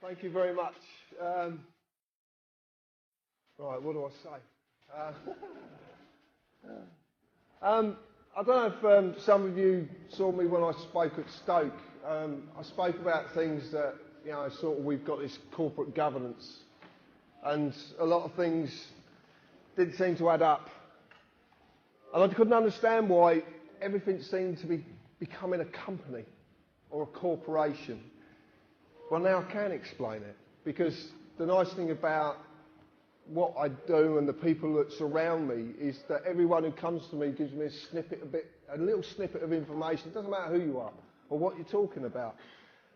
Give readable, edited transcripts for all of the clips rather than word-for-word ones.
Thank you very much. Right, what do I say? I don't know if some of you saw me when I spoke at Stoke. I spoke about things that, you know, sort of we've got this corporate governance, and a lot of things didn't seem to add up. And I couldn't understand why everything seemed to be becoming a company or a corporation. Well, now I can explain it, because the nice thing about what I do and the people that surround me is that everyone who comes to me gives me a little snippet of information. It doesn't matter who you are or what you're talking about.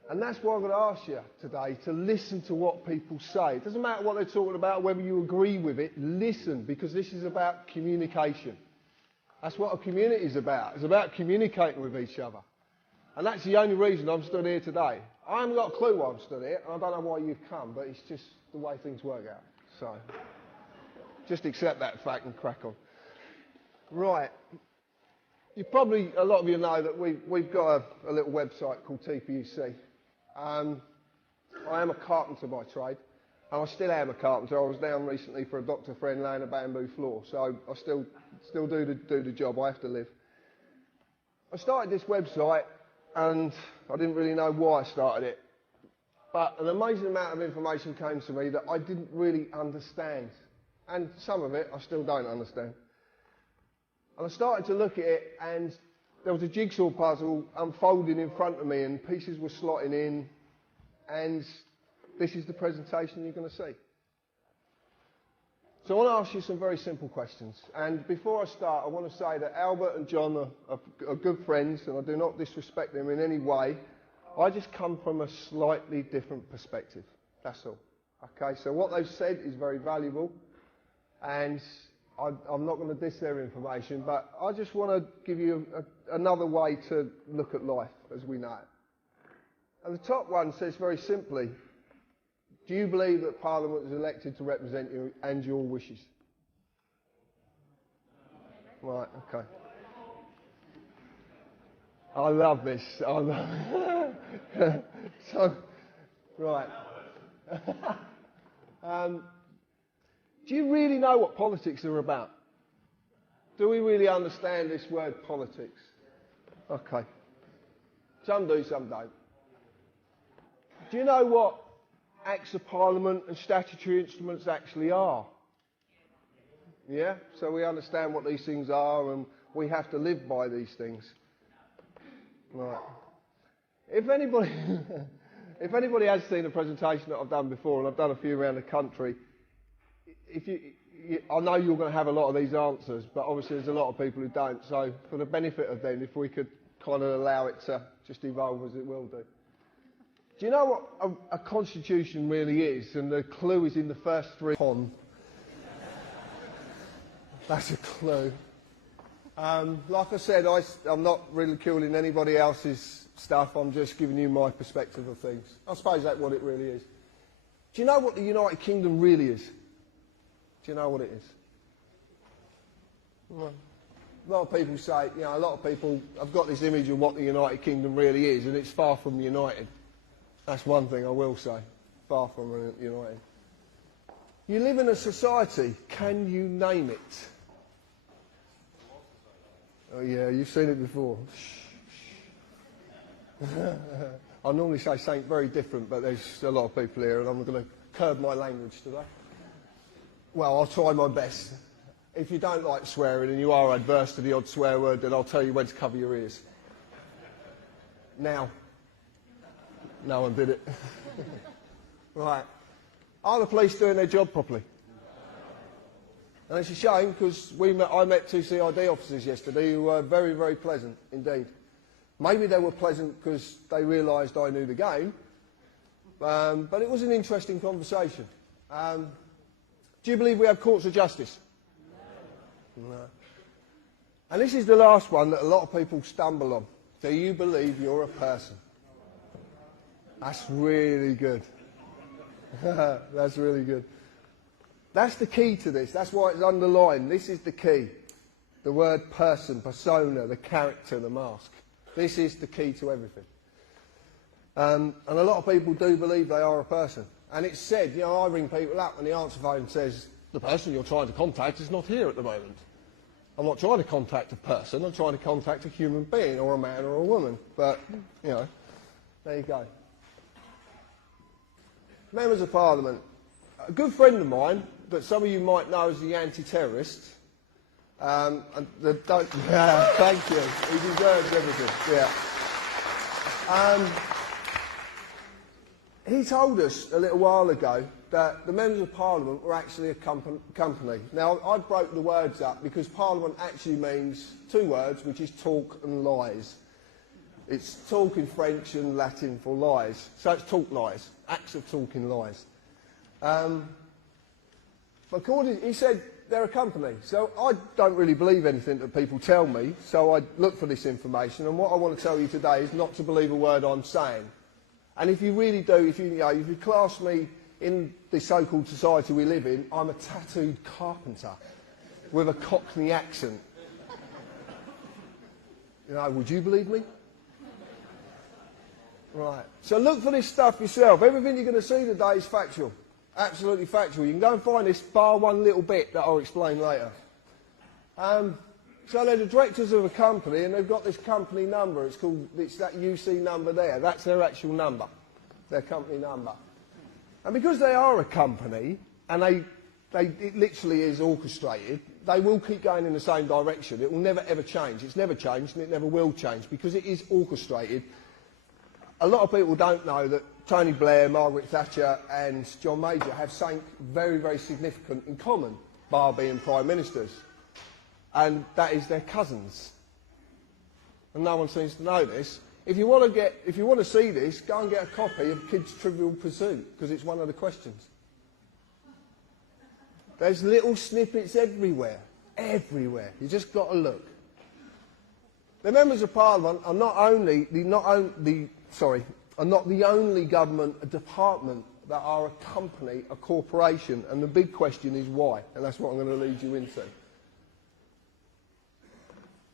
And that's why I'm going to ask you today to listen to what people say. It doesn't matter what they're talking about, whether you agree with it, listen, because this is about communication. That's what a community is about. It's about communicating with each other. And that's the only reason I'm stood here today. I haven't got a clue why I'm stood here, and I don't know why you've come, but it's just the way things work out. So, just accept that fact and crack on. Right. A lot of you know that we've got a little website called TPUC. I am a carpenter by trade, and I still am a carpenter. I was down recently for a doctor friend laying a bamboo floor, so I still do the job. I have to live. I started this website, and I didn't really know why I started it. But an amazing amount of information came to me that I didn't really understand. And some of it I still don't understand. And I started to look at it, and there was a jigsaw puzzle unfolding in front of me, and pieces were slotting in, and this is the presentation you're going to see. So I want to ask you some very simple questions. And before I start, I want to say that Albert and John are good friends, and I do not disrespect them in any way. I just come from a slightly different perspective. That's all. Okay, so what they've said is very valuable, and I'm not going to diss their information, but I just want to give you another way to look at life as we know it. And the top one says very simply, do you believe that Parliament is elected to represent you and your wishes? Right, okay. I love this. So, right. Do you really know what politics are about? Do we really understand this word politics? Okay. Some do, some don't. Do you know what Acts of Parliament and statutory instruments actually are? Yeah? So we understand what these things are, and we have to live by these things. Right. If anybody has seen a presentation that I've done before, and I've done a few around the country, I know you're going to have a lot of these answers, but obviously there's a lot of people who don't. So for the benefit of them, if we could kind of allow it to just evolve as it will do. Do you know what a constitution really is? And the clue is in the first three. That's a clue. Like I said, I'm not ridiculing anybody else's stuff. I'm just giving you my perspective of things. I suppose that's what it really is. Do you know what the United Kingdom really is? Do you know what it is? Well, a lot of people say, you know, a lot of people have got this image of what the United Kingdom really is, and it's far from united. That's one thing I will say. Far from united. You live in a society. Can you name it? Oh yeah, you've seen it before. I normally say something very different, but there's a lot of people here, and I'm going to curb my language today. Well, I'll try my best. If you don't like swearing and you are adverse to the odd swear word, then I'll tell you when to cover your ears. Now. No one did it. Right. Are the police doing their job properly? And it's a shame because I met two CID officers yesterday who were very, very pleasant indeed. Maybe they were pleasant because they realised I knew the game, but it was an interesting conversation. Do you believe we have courts of justice? No. And this is the last one that a lot of people stumble on. Do you believe you're a person? That's really good. That's really good. That's the key to this. That's why it's underlined. This is the key. The word person, persona, the character, the mask. This is the key to everything. And a lot of people do believe they are a person. And it's said, you know, I ring people up and the answer phone says, the person you're trying to contact is not here at the moment. I'm not trying to contact a person, I'm trying to contact a human being, or a man or a woman. But, you know, there you go. Members of Parliament. A good friend of mine, that some of you might know as the anti-terrorist, thank you, he deserves everything, yeah. He told us a little while ago that the members of Parliament were actually a company. Now, I broke the words up because Parliament actually means two words, which is talk and lies. It's talk in French and Latin for lies. So it's talk lies, acts of talking lies. He said they're a company. So I don't really believe anything that people tell me, so I look for this information. And what I want to tell you today is not to believe a word I'm saying. And if you really do, if you class me in the so-called society we live in, I'm a tattooed carpenter with a Cockney accent. You know, would you believe me? Right. So look for this stuff yourself. Everything you're going to see today is factual. Absolutely factual. You can go and find this bar one little bit that I'll explain later. So they're the directors of a company and they've got this company number. It's that UC number there. That's their actual number, their company number. And because they are a company and it literally is orchestrated, they will keep going in the same direction. It will never ever change. It's never changed and it never will change because it is orchestrated. A lot of people don't know that Tony Blair, Margaret Thatcher and John Major have something very, very significant in common, bar being prime ministers. And that is their cousins. And no one seems to know this. If you want to see this, go and get a copy of Kids Trivial Pursuit, because it's one of the questions. There's little snippets everywhere. Everywhere. You just got to look. The members of Parliament are not the only government department that are a company, a corporation, and the big question is why, and that's what I'm going to lead you into.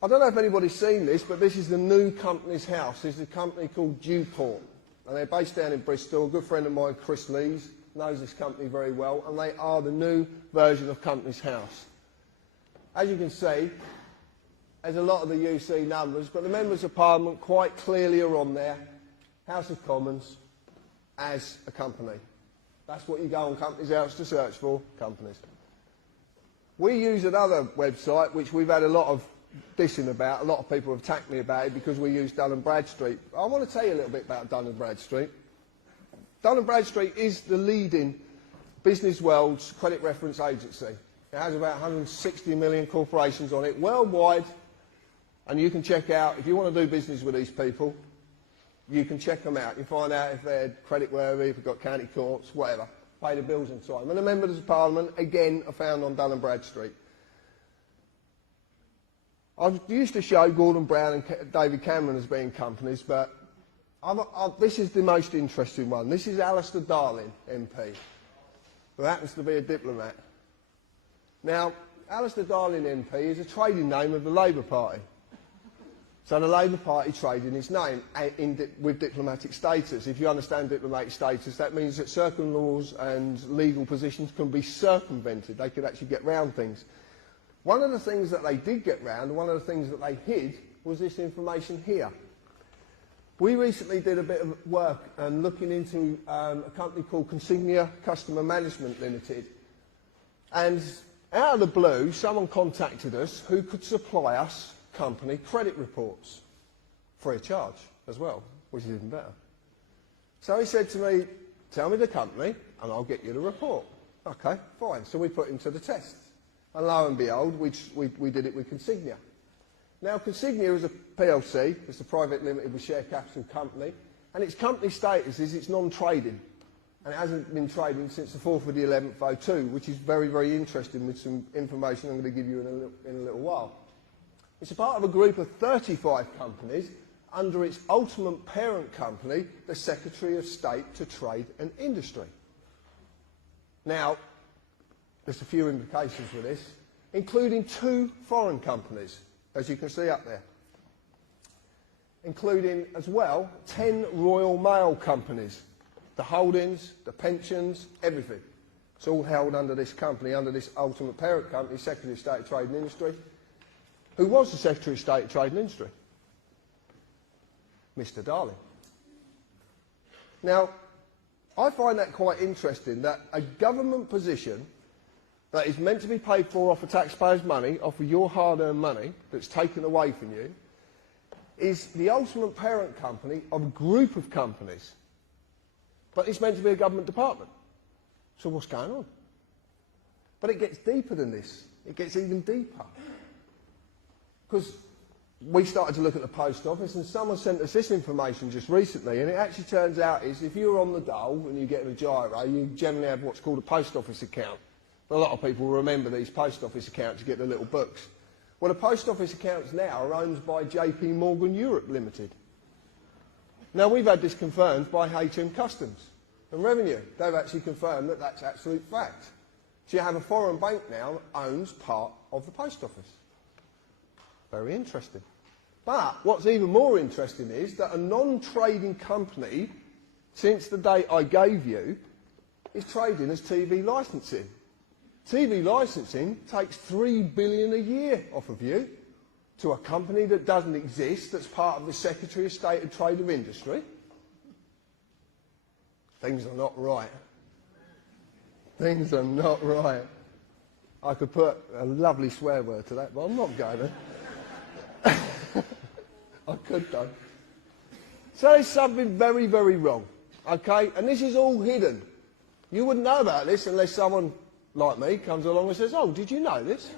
I don't know if anybody's seen this, but this is the new Companies House. This is a company called Dewport, and they're based down in Bristol. A good friend of mine, Chris Lees, knows this company very well, and they are the new version of Companies House. As you can see, there's a lot of the UC numbers, but the members of Parliament quite clearly are on there. House of Commons as a company. That's what you go on Companies House to search for, companies. We use another website which we've had a lot of dissing about. A lot of people have attacked me about it because we use Dun & Bradstreet. I want to tell you a little bit about Dun & Bradstreet. Dun & Bradstreet is the leading business world's credit reference agency. It has about 160 million corporations on it worldwide, and you can check out, if you want to do business with these people, you can check them out. You find out if they're creditworthy, if they've got county courts, whatever. Pay the bills on time. And the members of Parliament, again, are found on Dun & Bradstreet. I used to show Gordon Brown and David Cameron as being companies, but this is the most interesting one. This is Alistair Darling, MP, who happens to be a diplomat. Now, Alistair Darling MP is a trading name of the Labour Party. So the Labour Party traded its name with diplomatic status. If you understand diplomatic status, that means that certain laws and legal positions can be circumvented. They could actually get round things. One of the things that they did get round, one of the things that they hid, was this information here. We recently did a bit of work and looking into a company called Consignia Customer Management Limited. And out of the blue, someone contacted us who could supply us company credit reports free of charge as well, which is even better. So he said to me, tell me the company and I'll get you the report. Okay, fine. So we put him to the test. And lo and behold, we did it with Consignia. Now, Consignia is a PLC, it's a private limited with share capital company, and its company status is it's non-trading. And it hasn't been trading since the 4th of the 11th, 2002, which is very, very interesting with some information I'm going to give you in a little while. It's a part of a group of 35 companies under its ultimate parent company, the Secretary of State to Trade and Industry. Now, there's a few implications with this, including 2 foreign companies, as you can see up there, including as well 10 Royal Mail companies, the holdings, the pensions, everything. It's all held under this company, under this ultimate parent company, Secretary of State of Trade and Industry. Who was the Secretary of State of Trade and Industry? Mr. Darling. Now, I find that quite interesting, that a government position that is meant to be paid for off of taxpayers' money, off of your hard-earned money that's taken away from you, is the ultimate parent company of a group of companies. But it's meant to be a government department. So what's going on? But it gets deeper than this. It gets even deeper. Because we started to look at the post office, and someone sent us this information just recently, and it actually turns out is if you're on the dole and you get a gyro, you generally have what's called a post office account. A lot of people remember these post office accounts, you get the little books. Well, the post office accounts now are owned by JP Morgan Europe Limited. Now, we've had this confirmed by HM Customs and Revenue. They've actually confirmed that that's absolute fact. So you have a foreign bank now that owns part of the post office. Very interesting. But what's even more interesting is that a non-trading company, since the date I gave you, is trading as TV licensing. TV licensing takes $3 billion a year off of you to a company that doesn't exist, that's part of the Secretary of State of Trade and Industry. Things are not right. Things are not right. I could put a lovely swear word to that, but I'm not going to. I could though. So there's something very, very wrong, okay? And this is all hidden. You wouldn't know about this unless someone like me comes along and says, oh, did you know this?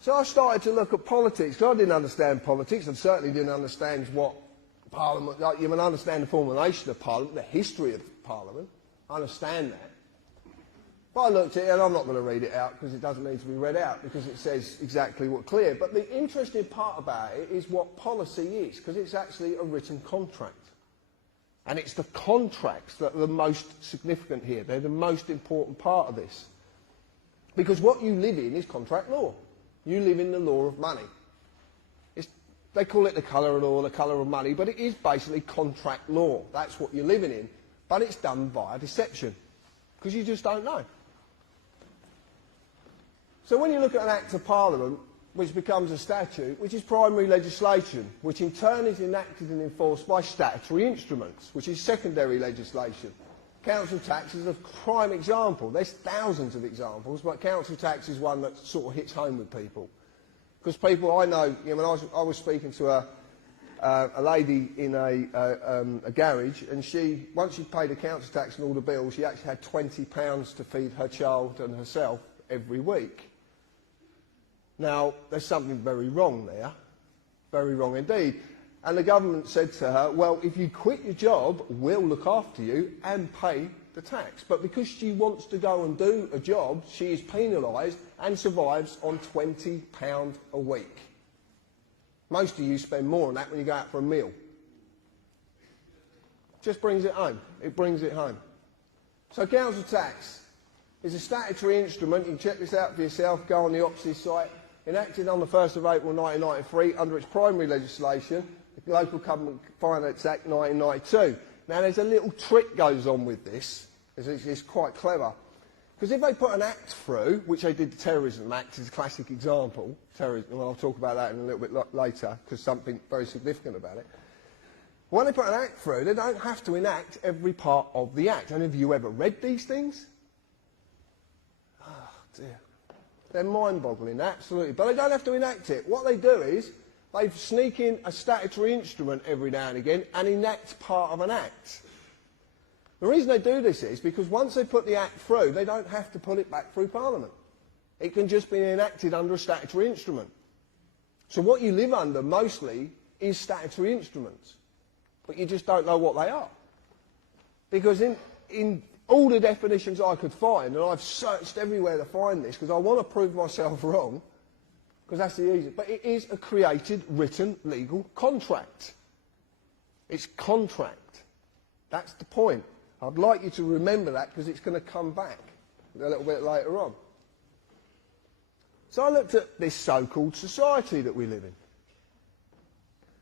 So I started to look at politics, because I didn't understand politics, and certainly didn't understand what Parliament, like you can understand the formulation of Parliament, the history of Parliament, I understand that. But I looked at it, and I'm not going to read it out because it doesn't need to be read out, because it says exactly what's clear. But the interesting part about it is what policy is, because it's actually a written contract. And it's the contracts that are the most significant here. They're the most important part of this. Because what you live in is contract law. You live in the law of money. They call it the colour of law, the colour of money, but it is basically contract law. That's what you're living in. But it's done via deception, because you just don't know. So when you look at an Act of Parliament, which becomes a statute, which is primary legislation, which in turn is enacted and enforced by statutory instruments, which is secondary legislation. Council tax is a prime example. There's thousands of examples, but council tax is one that sort of hits home with people. Because people I know, when I was speaking to a lady in a garage, and once she paid the council tax and all the bills, she actually had £20 to feed her child and herself every week. Now, there's something very wrong there, very wrong indeed. And the government said to her, well, if you quit your job, we'll look after you and pay the tax. But because she wants to go and do a job, she is penalised and survives on £20 a week. Most of you spend more on that when you go out for a meal. Just brings it home. It brings it home. So council tax is a statutory instrument. You can check this out for yourself. Go on the Opsys site. Enacted on the 1st of April 1993 under its primary legislation, the Local Government Finance Act 1992. Now there's a little trick goes on with this. It's quite clever. Because if they put an act through, which they did the Terrorism Act is a classic example, terrorism, well, I'll talk about that in a little bit later, because something very significant about it. When they put an act through, they don't have to enact every part of the act. And have you ever read these things? Oh dear. They're mind-boggling, absolutely. But they don't have to enact it. What they do is they sneak in a statutory instrument every now and again and enact part of an act. The reason they do this is because once they put the act through, they don't have to put it back through Parliament. It can just be enacted under a statutory instrument. So what you live under mostly is statutory instruments, but you just don't know what they are. Because in all the definitions I could find, and I've searched everywhere to find this because I want to prove myself wrong, because that's the easiest, but it is a created, written, legal contract. It's contract. That's the point. I'd like you to remember that because it's going to come back a little bit later on. So I looked at this so-called society that we live in.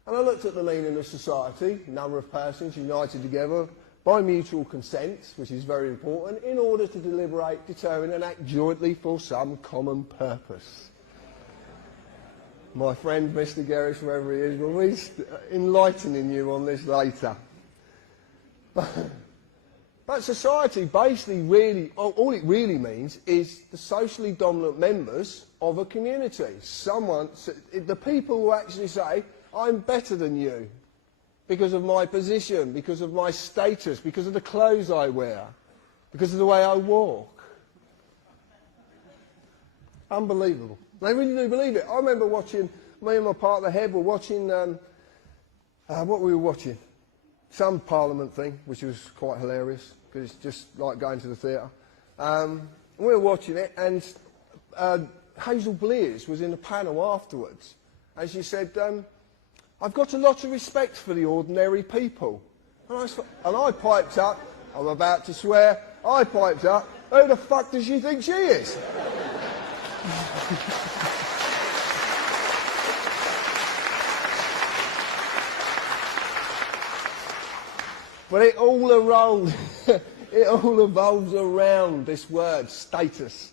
And I looked at the meaning of society, number of persons united together by mutual consent, which is very important, in order to deliberate, determine and act jointly for some common purpose. My friend Mr. Gerrish, wherever he is, will be enlightening you on this later. But society basically really, all it really means is the socially dominant members of a community. The people who actually say, I'm better than you because of my position, because of my status, because of the clothes I wear, because of the way I walk. Unbelievable. They really do believe it. I remember watching, me and my partner Heb were watching, what were we watching? Some Parliament thing, which was quite hilarious, because it's just like going to the theatre. We were watching it, and Hazel Blears was in the panel afterwards, and she said, I've got a lot of respect for the ordinary people. And I piped up, I'm about to swear, I piped up, who the fuck does she think she is? But it all evolves around this word, status.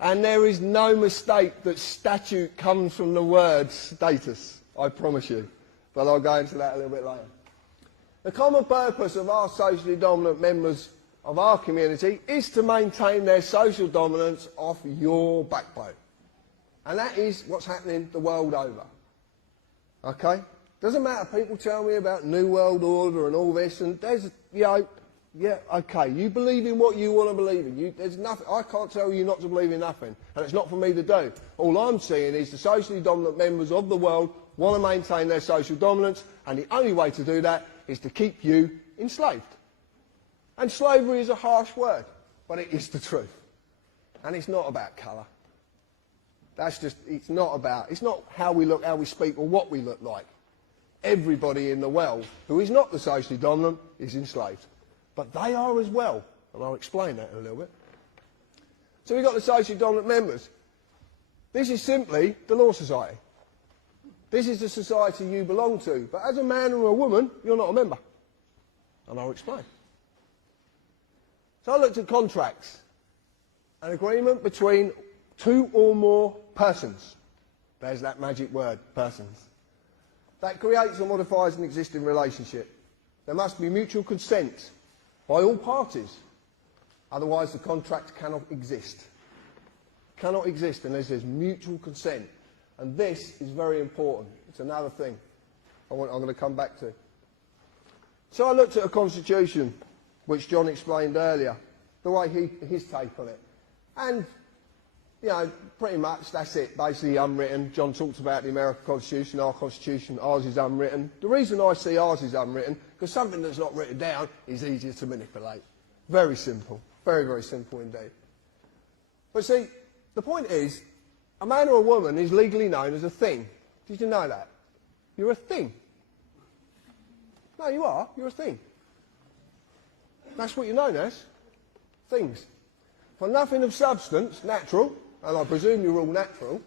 And there is no mistake that statute comes from the word status, I promise you. But I'll go into that a little bit later. The common purpose of our socially dominant members of our community is to maintain their social dominance off your backbone. And that is what's happening the world over. Okay? Doesn't matter, people tell me about New World Order and all this, and there's, yeah, okay, you believe in what you want to believe in. There's nothing, I can't tell you not to believe in nothing, and it's not for me to do. All I'm saying is the socially dominant members of the world want to maintain their social dominance, and the only way to do that is to keep you enslaved. And slavery is a harsh word, but it is the truth. And it's not about colour. It's not how we look, how we speak, or what we look like. Everybody in the world who is not the socially dominant is enslaved. But they are as well, and I'll explain that in a little bit. So we've got the socially dominant members. This is simply the Law Society. This is the society you belong to. But as a man or a woman, you're not a member. And I'll explain. So I looked at contracts. An agreement between two or more persons. There's that magic word, persons. That creates or modifies an existing relationship. There must be mutual consent by all parties. Otherwise the contract cannot exist. Cannot exist unless there's mutual consent. And this is very important. It's another thing I'm going to come back to. So I looked at a constitution, which John explained earlier, the way his take on it. And, you know, pretty much that's it, basically unwritten. John talks about the American Constitution, our Constitution, ours is unwritten. The reason I see ours is unwritten, because something that's not written down is easier to manipulate. Very simple. Very, very simple indeed. But see, the point is, a man or a woman is legally known as a thing. Did you know that? You're a thing. No, you are. You're a thing. That's what you're known as. Things. For nothing of substance, natural, and I presume you're all natural,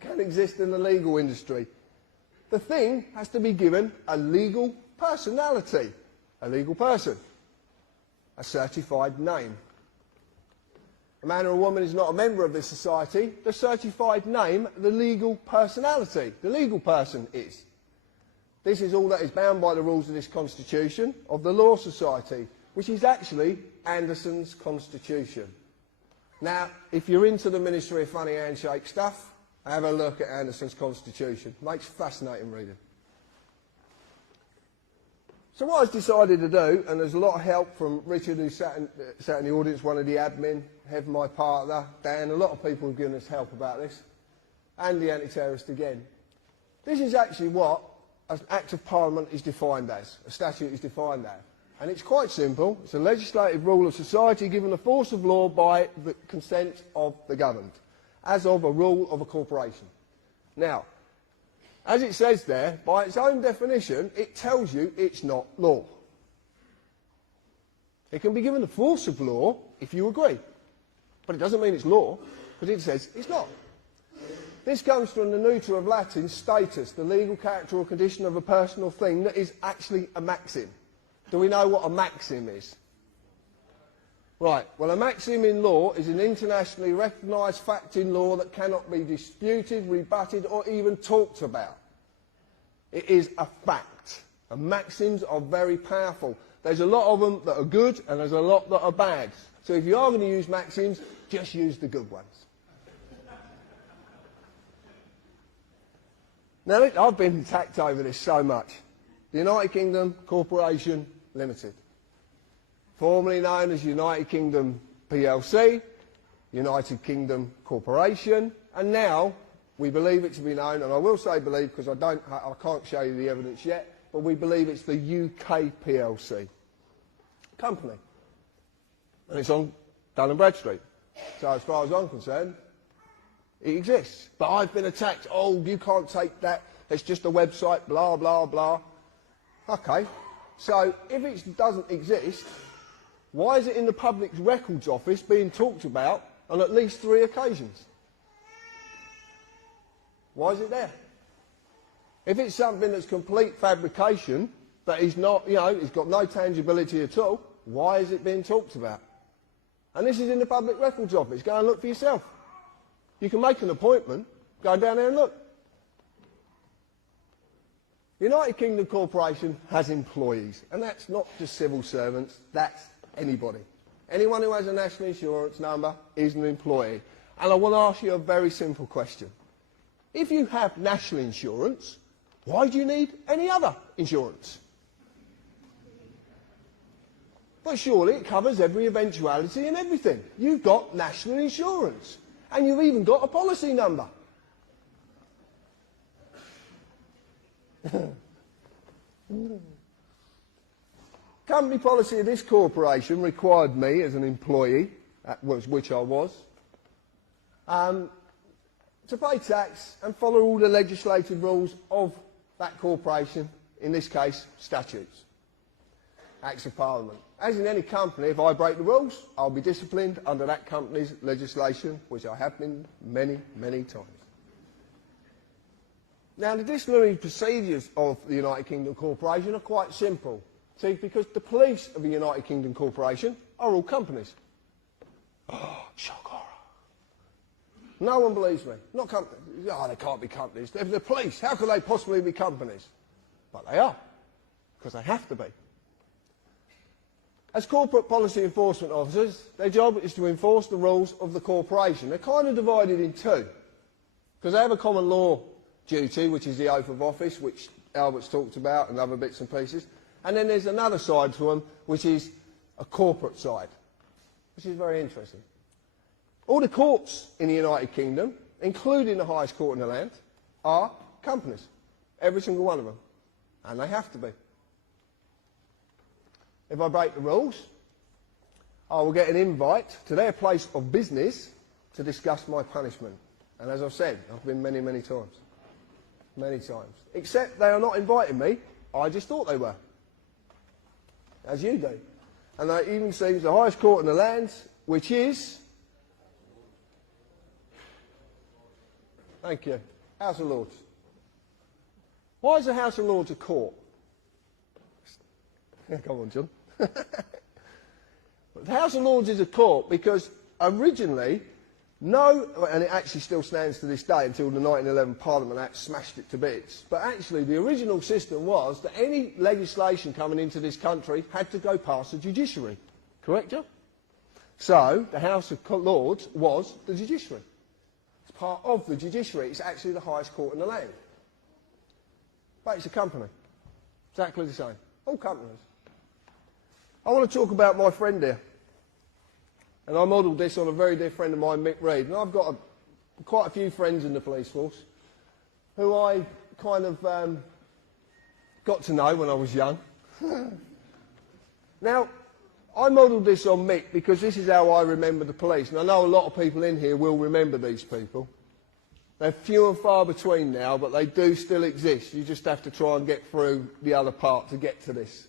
can exist in the legal industry. The thing has to be given a legal personality. A legal person. A certified name. A man or a woman is not a member of this society. The certified name, the legal personality. The legal person is. This is all that is bound by the rules of this Constitution of the Law Society, which is actually Anderson's Constitution. Now, if you're into the Ministry of Funny Handshake stuff, have a look at Anderson's Constitution. Makes fascinating reading. So what I've decided to do, and there's a lot of help from Richard, who sat in the audience, one of the admin, Heaven, my partner, Dan, a lot of people have given us help about this, and the anti-terrorist again. This is actually what an Act of Parliament is defined as, a statute is defined as. And it's quite simple. It's a legislative rule of society given the force of law by the consent of the governed, as of a rule of a corporation. Now, as it says there, by its own definition, it tells you it's not law. It can be given the force of law if you agree. But it doesn't mean it's law, because it says it's not. This comes from the neuter of Latin, status, the legal character or condition of a personal thing that is actually a maxim. Do we know what a maxim is? Right, well, a maxim in law is an internationally recognised fact in law that cannot be disputed, rebutted, or even talked about. It is a fact. And maxims are very powerful. There's a lot of them that are good, and there's a lot that are bad. So if you are going to use maxims, just use the good ones. Now, I've been attacked over this so much. The United Kingdom Corporation Limited, formerly known as United Kingdom PLC, United Kingdom Corporation, and now we believe it to be known, and I will say believe because I can't show you the evidence yet, but we believe it's the UK PLC company, and it's on Dun & Bradstreet. So as far as I'm concerned, it exists. But I've been attacked. Oh, you can't take that. It's just a website. Blah blah blah. Okay. So if it doesn't exist, why is it in the Public Records Office being talked about on at least 3 occasions? Why is it there? If it's something that's complete fabrication, that is not, it's got no tangibility at all, why is it being talked about? And this is in the Public Records Office. Go and look for yourself. You can make an appointment, go down there and look. United Kingdom Corporation has employees, and that's not just civil servants, that's anybody. Anyone who has a national insurance number is an employee. And I want to ask you a very simple question. If you have national insurance, why do you need any other insurance? But surely it covers every eventuality and everything. You've got national insurance, and you've even got a policy number. Company policy of this corporation required me as an employee, which I was, to pay tax and follow all the legislative rules of that corporation, in this case statutes, Acts of Parliament. As in any company, if I break the rules, I'll be disciplined under that company's legislation, which I have been many, many times. Now, the disciplinary procedures of the United Kingdom Corporation are quite simple. See, because the police of the United Kingdom Corporation are all companies. Oh, shock horror. No one believes me. Not companies. Oh, they can't be companies. They're the police. How could they possibly be companies? But they are, because they have to be. As corporate policy enforcement officers, their job is to enforce the rules of the corporation. They're kind of divided in two, because they have a common law duty, which is the oath of office, which Albert's talked about, and other bits and pieces. And then there's another side to them, which is a corporate side, which is very interesting. All the courts in the United Kingdom, including the highest court in the land, are companies. Every single one of them. And they have to be. If I break the rules, I will get an invite to their place of business to discuss my punishment. And as I've said, I've been many, many times. Many times. Except they are not inviting me. I just thought they were. As you do. And that even seems the highest court in the land, which is... Thank you. House of Lords. Why is the House of Lords a court? Come on, John. The House of Lords is a court because originally, and it actually still stands to this day until the 1911 Parliament Act smashed it to bits, but actually the original system was that any legislation coming into this country had to go past the judiciary. Correct, John? So, the House of Lords was the judiciary. It's part of the judiciary. It's actually the highest court in the land. But it's a company. Exactly the same. All companies. I want to talk about my friend here. And I modelled this on a very dear friend of mine, Mick Reed. And I've got quite a few friends in the police force who I kind of got to know when I was young. Now, I modelled this on Mick because this is how I remember the police. And I know a lot of people in here will remember these people. They're few and far between now, but they do still exist. You just have to try and get through the other part to get to this.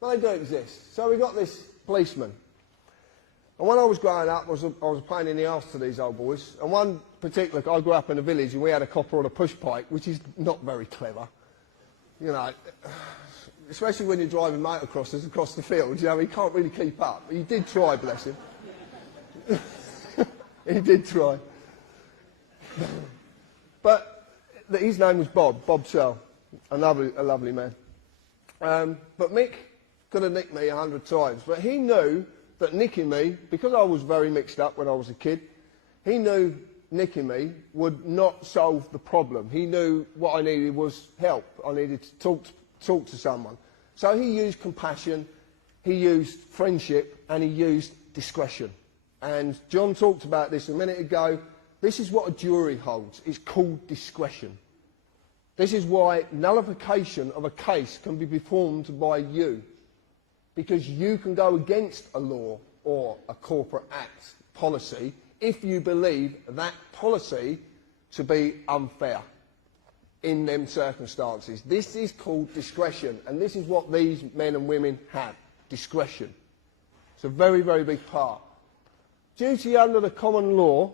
But they do exist. So we got this policeman. And when I was growing up, I was a pain in the arse to these old boys. And one particular, I grew up in a village and we had a copper on a push bike, which is not very clever. You know, especially when you're driving motocrossers across the field, you know, he can't really keep up. He did try, bless him. He did try. But his name was Bob Searle, a lovely man. But Mick could have nicked me 100 times, but he knew that nicking me, because I was very mixed up when I was a kid, he knew nicking me would not solve the problem. He knew what I needed was help. I needed to talk to someone. So he used compassion, he used friendship, and he used discretion. And John talked about this a minute ago. This is what a jury holds. It's called discretion. This is why nullification of a case can be performed by you. Because you can go against a law or a corporate act policy if you believe that policy to be unfair in them circumstances. This is called discretion, and this is what these men and women have, discretion. It's a very, very big part. Duty under the common law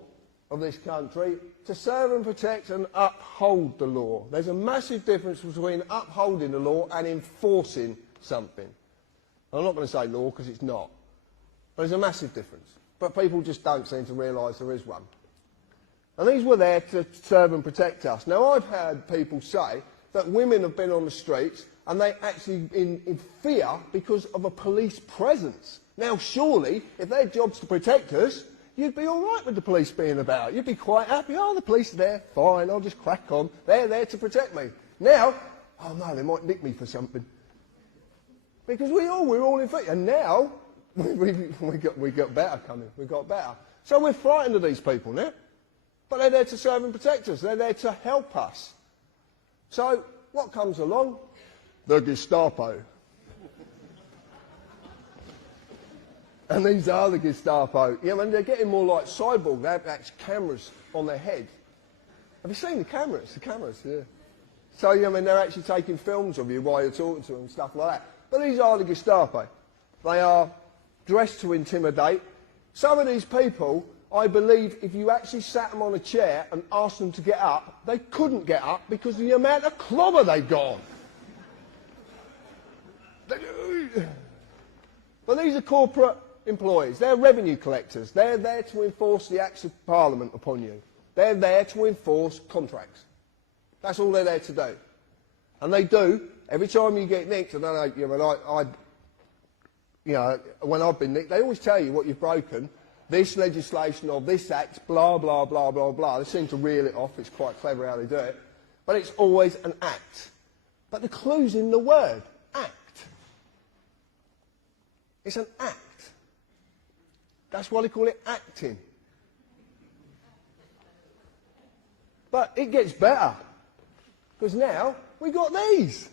of this country to serve and protect and uphold the law. There's a massive difference between upholding the law and enforcing something. I'm not going to say law because it's not. But there's a massive difference. But people just don't seem to realise there is one. And these were there to serve and protect us. Now, I've heard people say that women have been on the streets and they actually in fear because of a police presence. Now, surely, if their job's to protect us, you'd be all right with the police being about. You'd be quite happy. Oh, the police are there. Fine, I'll just crack on. They're there to protect me. Now, oh no, they might nick me for something. Because we're all in fear. And now, we got better coming. We got better. So we're frightened of these people now. But they're there to serve and protect us. They're there to help us. So, what comes along? The Gestapo. And these are the Gestapo. Yeah, and they're getting more like cyborg. They have actually cameras on their head. Have you seen the cameras? The cameras, yeah. So, I mean, they're actually taking films of you while you're talking to them and stuff like that. But these are the Gestapo. They are dressed to intimidate. Some of these people, I believe, if you actually sat them on a chair and asked them to get up, they couldn't get up because of the amount of clobber they've got. But these are corporate employees. They're revenue collectors. They're there to enforce the acts of Parliament upon you. They're there to enforce contracts. That's all they're there to do. And they do. Every time you get nicked, and I know, you know, when I've been nicked, they always tell you what you've broken. This legislation or this act, blah, blah, blah, blah, blah. They seem to reel it off. It's quite clever how they do it. But it's always an act. But the clue's in the word, act. It's an act. That's why they call it acting. But it gets better. Because now we got these.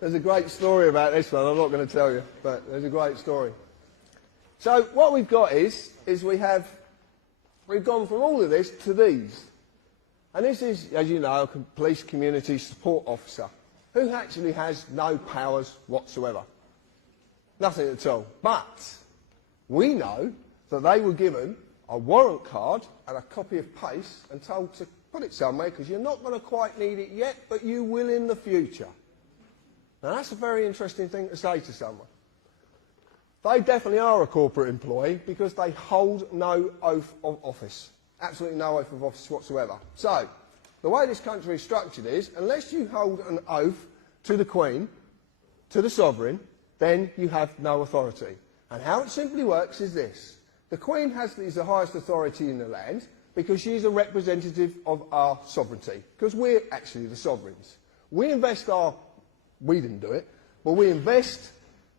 There's a great story about this one. I'm not going to tell you, but there's a great story. So what we've got is we've gone from all of this to these. And this is, as you know, a police community support officer who actually has no powers whatsoever. Nothing at all. But we know that they were given a warrant card and a copy of PACE and told to put it somewhere because you're not going to quite need it yet, but you will in the future. Now that's a very interesting thing to say to someone. They definitely are a corporate employee because they hold no oath of office. Absolutely no oath of office whatsoever. So, the way this country is structured is, unless you hold an oath to the Queen, to the Sovereign, then you have no authority. And how it simply works is this. The Queen is the highest authority in the land. because she's a representative of our sovereignty, because we're actually the sovereigns. We didn't do it, but we invest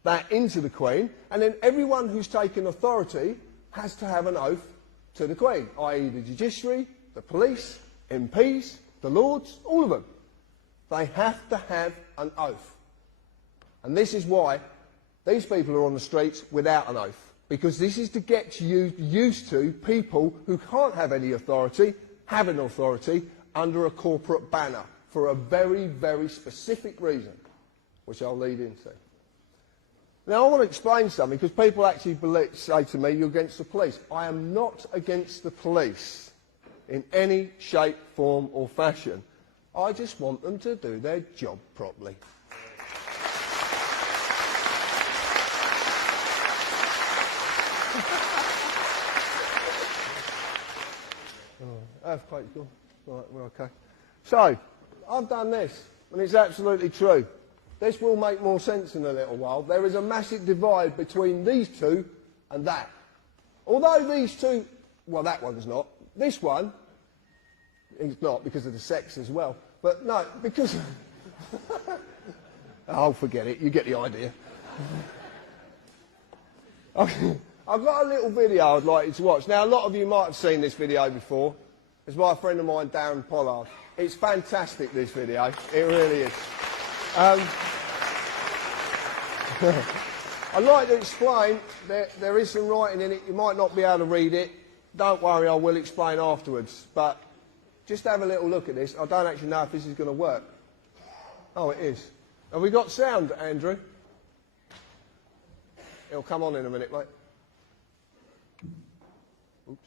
that into the Queen, and then everyone who's taken authority has to have an oath to the Queen, i.e. the judiciary, the police, MPs, the Lords, all of them. They have to have an oath. And this is why these people are on the streets without an oath, because this is to get you used to people who can't have any authority, having authority under a corporate banner for a very, very specific reason, which I'll lead into. Now, I want to explain something, because people actually say to me, you're against the police. I am not against the police in any shape, form or fashion. I just want them to do their job properly. Earthquake, cool. Right, we're okay. So, I've done this, and it's absolutely true. This will make more sense in a little while. There is a massive divide between these two and that. Although these two, well, that one's not. This one, it's not because of the sex as well. But no, because... oh, forget it. You get the idea. I've got a little video I'd like you to watch. Now, a lot of you might have seen this video before. It's by a friend of mine, Darren Pollard. It's fantastic, this video. It really is. I'd like to explain, there is some writing in it, you might not be able to read it. Don't worry, I will explain afterwards. But just have a little look at this. I don't actually know if this is going to work. Oh, it is. Have we got sound, Andrew? It'll come on in a minute, mate. Oops.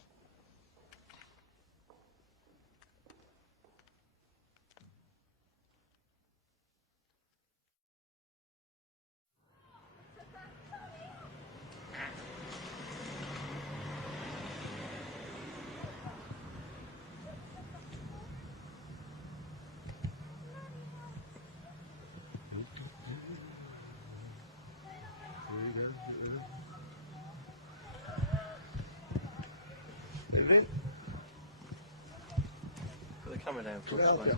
Put the camera down for us, mate.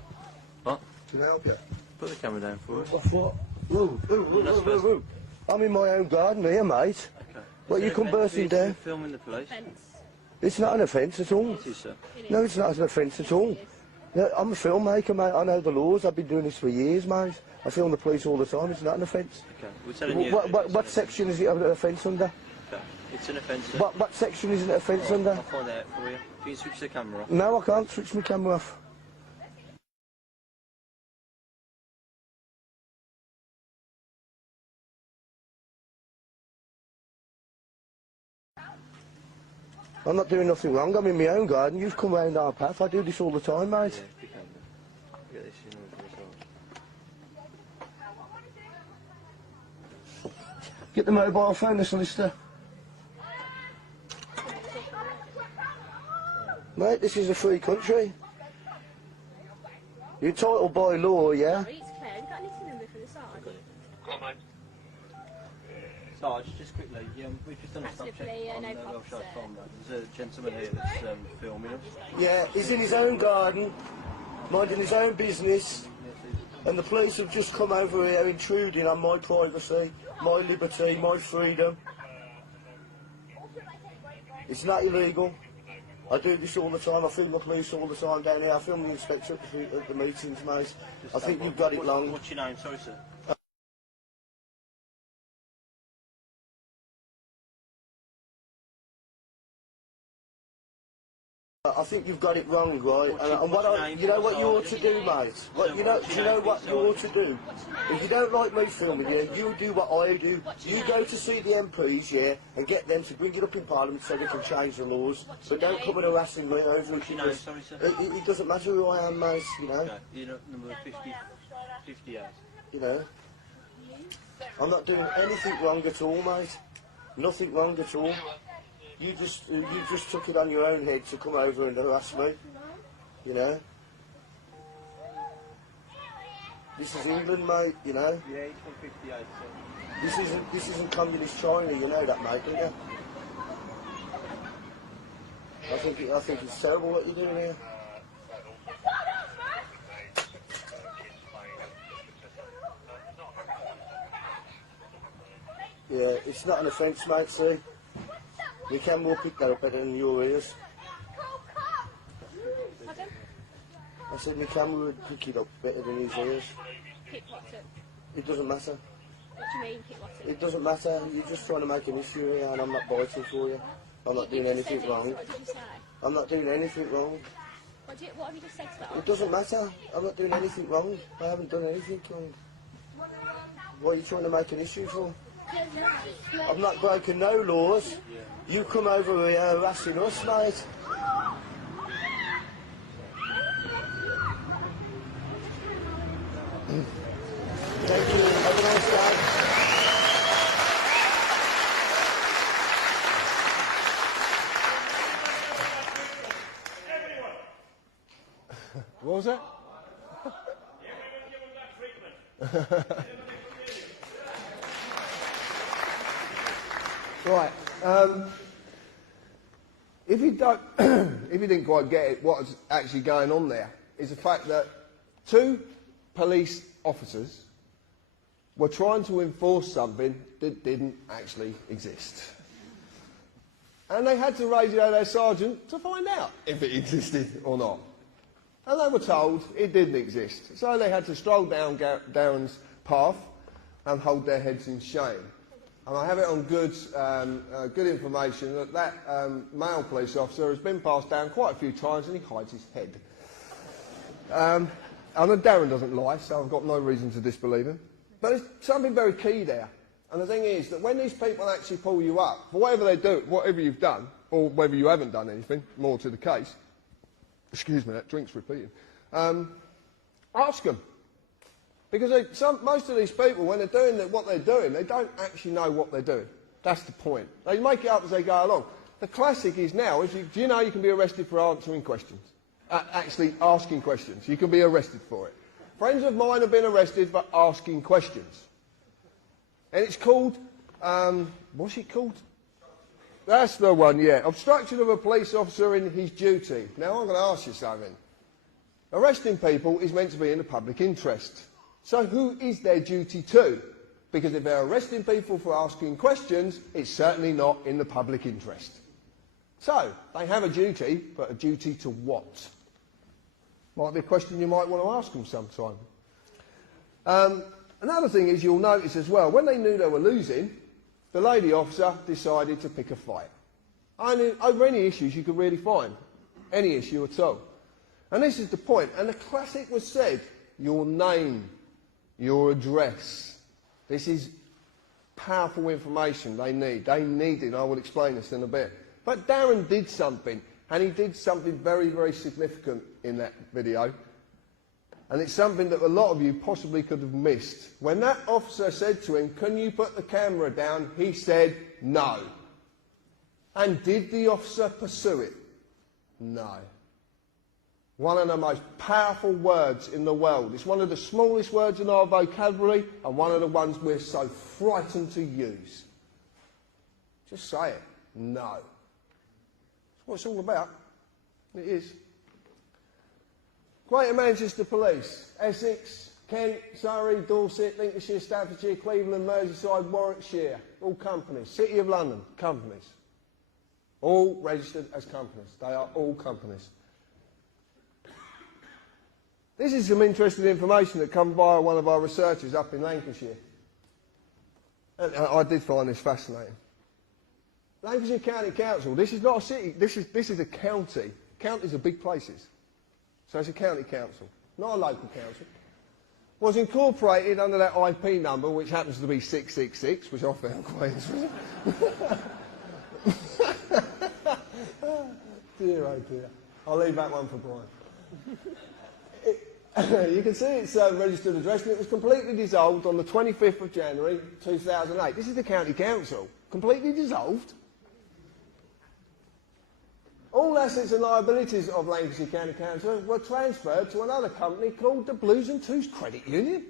What? Can I help you? Put the camera down for us. What? Whoa. I'm in my own garden here, mate. Okay. What, you come bursting down? Filming the police? It's not an offence at all. It is, sir. No, it's not an offence at all. No, I'm a filmmaker, mate. I know the laws. I've been doing this for years, mate. I film the police all the time. It's not an offence. Okay. We're telling you. What section is it an offence under? Okay. It's an offence, sir. What section is it an offence under? I'll find out for you. Can you switch the camera off? No, I can't switch my camera off. I'm not doing nothing wrong. I'm in my own garden. You've come round our path. I do this all the time, mate. Yeah, if you can. Get this in order as well. Get the mobile phone, the solicitor. Mate, this is a free country. You're entitled by law, yeah? It's clear. You've got a little number for the side. Sarge, just quickly, we've just done a stop check on no the problem, Welsh sir. phone. There's a gentleman here that's filming us. Yeah, he's in his own garden, minding his own business, and the police have just come over here intruding on my privacy, my liberty, my freedom. It's not illegal. I do this all the time. I film the police all the time down here. I film the inspector at the meetings, mate. I think you've got it long. What's your name? Sorry, sir. I think you've got it wrong, right? You know what you ought to do, mate? Do you know what you ought to do? If you don't like me filming you, you do what I do. You go to see the MPs, yeah, and get them to bring it up in Parliament so they can change the laws. But don't come and harassing me over it. What's your name? Sorry, sir. It doesn't matter who I am, mate, you know. Okay. You're not number 58. You know. I'm not doing anything wrong at all, mate. Nothing wrong at all. You just took it on your own head to come over and harass me, you know. This is England, mate, you know. Yeah, it's from 58, sir. This isn't communist China, you know that, mate, don't you? I think it's terrible what you're doing here. Yeah, it's not an offence, mate, see? The camera will pick that up better than your ears. Pardon? I said the camera would pick it up better than his ears. Pick what's it? It doesn't matter. What do you mean, pick what's it? It doesn't matter. You're just trying to make an issue here and I'm not biting for you. I'm not doing anything wrong. What did you say? I'm not doing anything wrong. What have you just said to that? It doesn't matter. I'm not doing anything wrong. I haven't done anything wrong. What are you trying to make an issue for? I've not broken no laws. You come over here harassing us, mate. Thank you. Have a nice day. What was that? Right. If you don't, if you didn't quite get it, what's actually going on there is the fact that 2 police officers were trying to enforce something that didn't actually exist. And they had to radio their sergeant to find out if it existed or not. And they were told it didn't exist. So they had to stroll down Darren's path and hold their heads in shame. And I have it on good information that male police officer has been passed down quite a few times and he hides his head. I know Darren doesn't lie, so I've got no reason to disbelieve him. But there's something very key there. And the thing is that when these people actually pull you up, for whatever they do, whatever you've done, or whether you haven't done anything, more to the case, excuse me, that drink's repeating, ask them. Because most of these people, when they're doing what they're doing, they don't actually know what they're doing. That's the point. They make it up as they go along. The classic is now, do you know you can be arrested for answering questions? Actually asking questions. You can be arrested for it. Friends of mine have been arrested for asking questions. And it's called, what's it called? That's the one, yeah. Obstruction of a police officer in his duty. Now I'm going to ask you something. Arresting people is meant to be in the public interest. So who is their duty to? Because if they're arresting people for asking questions, it's certainly not in the public interest. So, they have a duty, but a duty to what? Might be a question you might want to ask them sometime. Another thing is you'll notice as well, when they knew they were losing, the lady officer decided to pick a fight. Over any issues you could really find. Any issue at all. And this is the point. And the classic was said, your name, your address. This is powerful information they need. They need it. I will explain this in a bit. But Darren did something, and he did something very, very significant in that video. And it's something that a lot of you possibly could have missed. When that officer said to him, "Can you put the camera down?" he said, "No." And did the officer pursue it? No. One of the most powerful words in the world. It's one of the smallest words in our vocabulary and one of the ones we're so frightened to use. Just say it. No. That's what it's all about. It is. Greater Manchester Police, Essex, Kent, Surrey, Dorset, Lincolnshire, Staffordshire, Cleveland, Merseyside, Warwickshire, all companies. City of London, companies. All registered as companies. They are all companies. This is some interesting information that come via one of our researchers up in Lancashire. And I did find this fascinating. Lancashire County Council, this is not a city, this is a county. Counties are big places. So it's a county council, not a local council. Was incorporated under that IP number, which happens to be 666, which I found quite interesting. Dear, oh dear. I'll leave that one for Brian. You can see its registered address, and it was completely dissolved on the 25th of January 2008. This is the county council, completely dissolved. All assets and liabilities of Lancashire County Council were transferred to another company called the Blues and Twos Credit Union.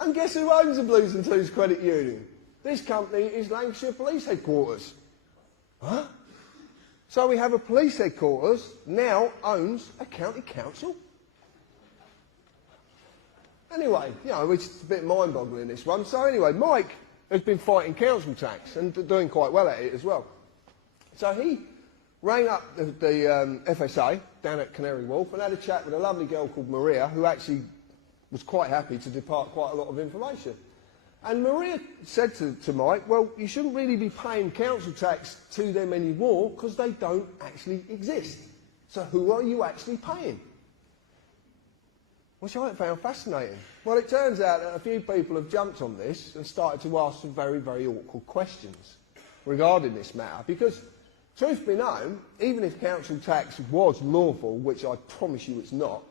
And guess who owns the Blues and Twos Credit Union? This company is Lancashire Police Headquarters. Huh? So we have a police headquarters now owns a county council? Anyway, you know, it's a bit mind-boggling, this one. So anyway, Mike has been fighting council tax and doing quite well at it as well. So he rang up the FSA down at Canary Wharf and had a chat with a lovely girl called Maria, who actually was quite happy to depart quite a lot of information. And Maria said to Mike, well, you shouldn't really be paying council tax to them anymore because they don't actually exist. So who are you actually paying? Which I found fascinating. Well, it turns out that a few people have jumped on this and started to ask some very, very awkward questions regarding this matter. Because, truth be known, even if council tax was lawful, which I promise you it's not,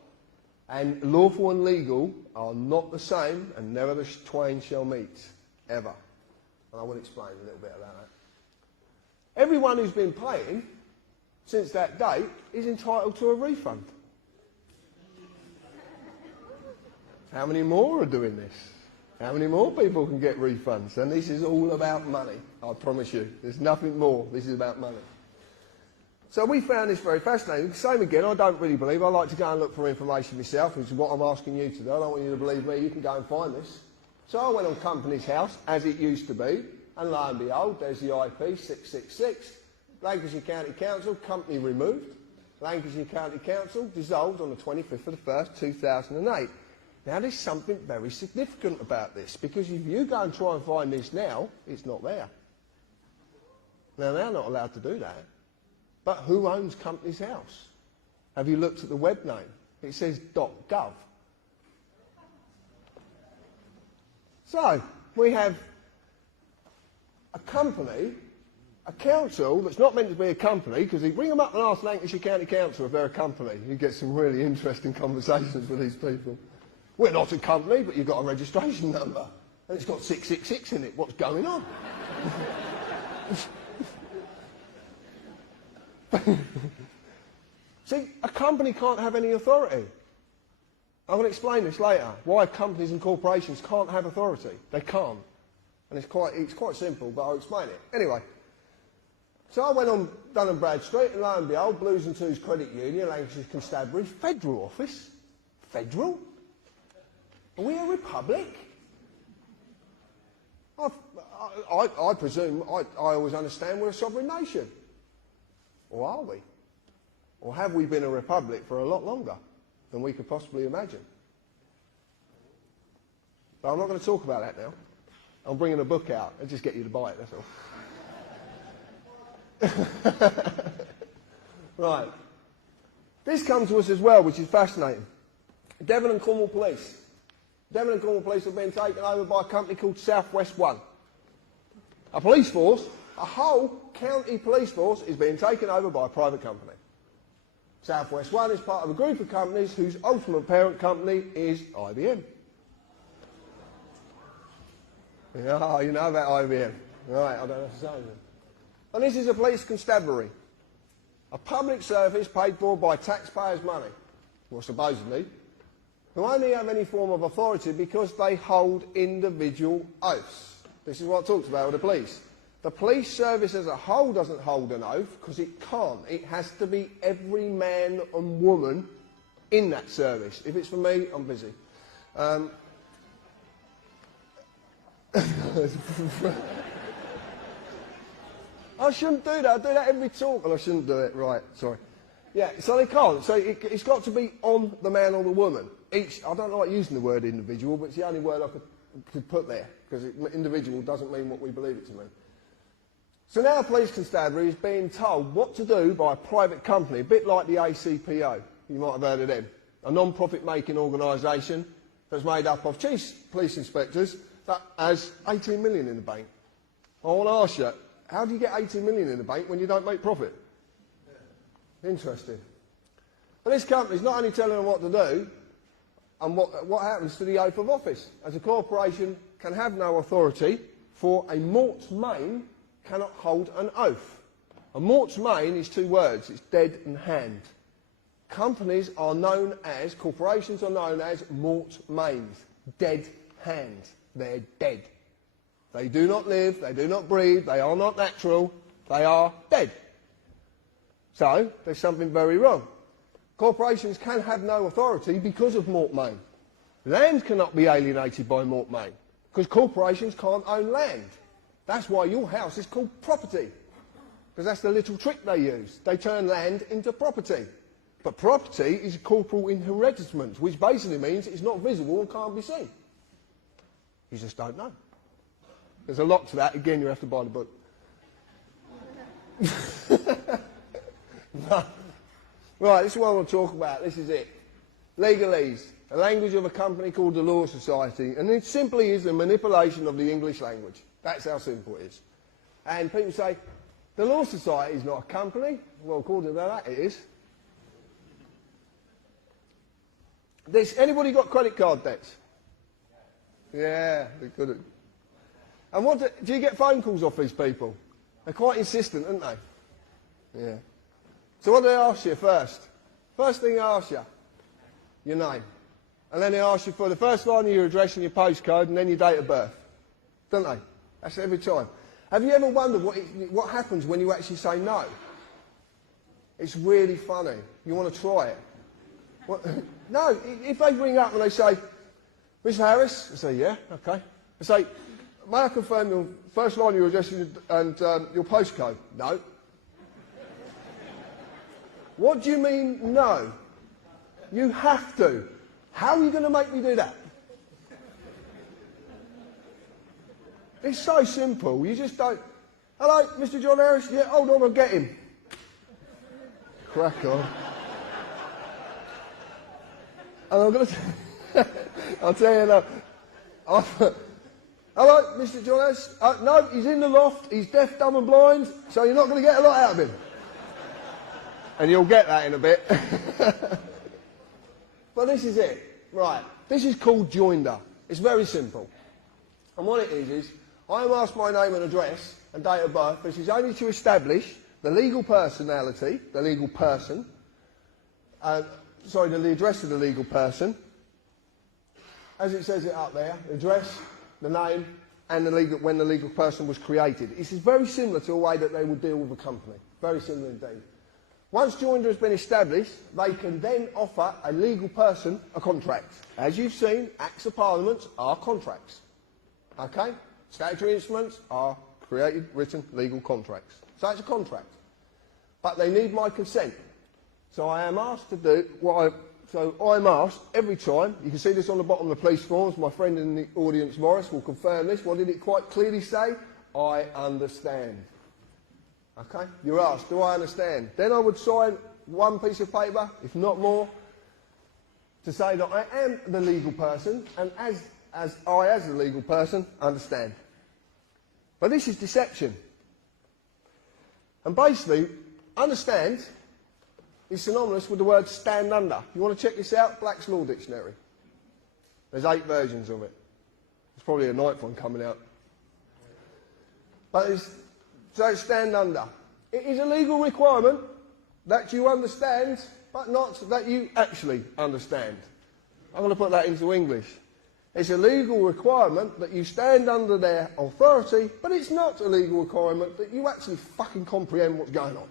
and lawful and legal are not the same, and never the twain shall meet, ever. And I will explain a little bit about that. Everyone who's been paying since that date is entitled to a refund. How many more are doing this? How many more people can get refunds? And this is all about money, I promise you. There's nothing more. This is about money. So we found this very fascinating. Same again, I don't really believe. I like to go and look for information myself, which is what I'm asking you to do. I don't want you to believe me. You can go and find this. So I went on Companies House, as it used to be, and lo and behold, there's the R.I.P. 666. Lancashire County Council, company removed. Lancashire County Council dissolved on the 25th of the 1st, 2008. Now, there's something very significant about this, because if you go and try and find this now, it's not there. Now, they're not allowed to do that. But who owns Companies House? Have you looked at the web name? It says .gov. So, we have a company, a council that's not meant to be a company, because you bring them up and ask Lancashire County Council if they're a company. You get some really interesting conversations with these people. We're not a company, but you've got a registration number. And it's got 666 in it. What's going on? See, a company can't have any authority. I'm going to explain this later, why companies and corporations can't have authority. They can't. And it's quite simple, but I'll explain it. Anyway, so I went on Dun & Bradstreet, and lo and behold, Blues and Twos Credit Union, Lancashire Constabulary, Federal Office. Federal? Are we a republic? I presume, I always understand we're a sovereign nation. Or are we? Or have we been a republic for a lot longer than we could possibly imagine? But I'm not going to talk about that now. I'm bringing a book out. I'll just get you to buy it, that's all. Right. This comes to us as well, which is fascinating. Devon and Cornwall Police. Devon and Cornwall Police have been taken over by a company called South West One. A police force, a whole county police force, is being taken over by a private company. South West One is part of a group of companies whose ultimate parent company is IBM. Oh, you know about IBM. Right, I don't have to say anything. And this is a police constabulary. A public service paid for by taxpayers' money, well, supposedly, who only have any form of authority because they hold individual oaths. This is what it talks about with the police. The police service as a whole doesn't hold an oath because it can't. It has to be every man and woman in that service. If it's for me, I'm busy. I shouldn't do that. I do that every talk, and I shouldn't do it. Right, sorry. Yeah, so they can't. So it's got to be on the man or the woman. I don't like using the word individual, but it's the only word I could put there, because individual doesn't mean what we believe it to mean. So now Police Constabulary is being told what to do by a private company, a bit like the ACPO. You might have heard of them. A non-profit making organisation that's made up of chief police inspectors that has 18 million in the bank. I want to ask you, how do you get 18 million in the bank when you don't make profit? Interesting. But this company's not only telling them what to do, and what happens to the oath of office. As a corporation can have no authority, for a mort's main cannot hold an oath. A mort's main is two words, it's dead and hand. Companies are known as, corporations are known as mort's mains, dead hands. They're dead. They do not live, they do not breathe, they are not natural, They are dead. So, there's something very wrong. Corporations can have no authority because of mort main. Land cannot be alienated by mort main, because corporations can't own land. That's why your house is called property, because that's the little trick they use. They turn land into property. But property is a corporal inheritance, which basically means it's not visible and can't be seen. You just don't know. There's a lot to that. Again, you have to buy the book. Right, this is what I want to talk about. This is it. Legalese, a language of a company called the Law Society, and it simply is a manipulation of the English language. That's how simple it is. And people say, the Law Society is not a company. Well, according to that, it is. Anybody got credit card debts? Yeah, they couldn't. And do you get phone calls off these people? They're quite insistent, aren't they? Yeah. So what do they ask you first? First thing they ask you, your name. And then they ask you for the first line of your address and your postcode and then your date of birth. Don't they? That's every time. Have you ever wondered what happens when you actually say no? It's really funny. You want to try it. No, if they ring up and they say, Mr. Harris, I say, yeah, okay. I say, may I confirm your first line of your address and your postcode? No. What do you mean, no? You have to. How are you going to make me do that? It's so simple. You just don't. Hello, Mr. John Harris? Yeah, hold on, I'll get him. Crack on. And I'm going to. I'll tell you now. Hello, Mr. John Harris? No, he's in the loft. He's deaf, dumb, and blind, so you're not going to get a lot out of him. And you'll get that in a bit. But this is it. Right. This is called joinder. It's very simple. And what it is I am asked my name and address and date of birth. This is only to establish the legal personality, the legal person, the address of the legal person, as it says it up there, the address, the name, and when the legal person was created. This is very similar to a way that they would deal with a company. Very similar indeed. Once joinder has been established, they can then offer a legal person a contract. As you've seen, Acts of Parliament are contracts. Okay? Statutory instruments are created, written, legal contracts. So it's a contract. But they need my consent. So I am asked to do so I'm asked every time, you can see this on the bottom of the police forms, my friend in the audience, Morris, will confirm this. What did it quite clearly say? I understand. Okay? You're asked, do I understand? Then I would sign one piece of paper, if not more, to say that I am the legal person, and as the legal person, understand. But this is deception. And basically, understand is synonymous with the word stand under. You want to check this out? Black's Law Dictionary. There's 8 versions of it. There's probably a 9th one coming out. But so stand under. It is a legal requirement that you understand, but not that you actually understand. I'm going to put that into English. It's a legal requirement that you stand under their authority, but it's not a legal requirement that you actually fucking comprehend what's going on.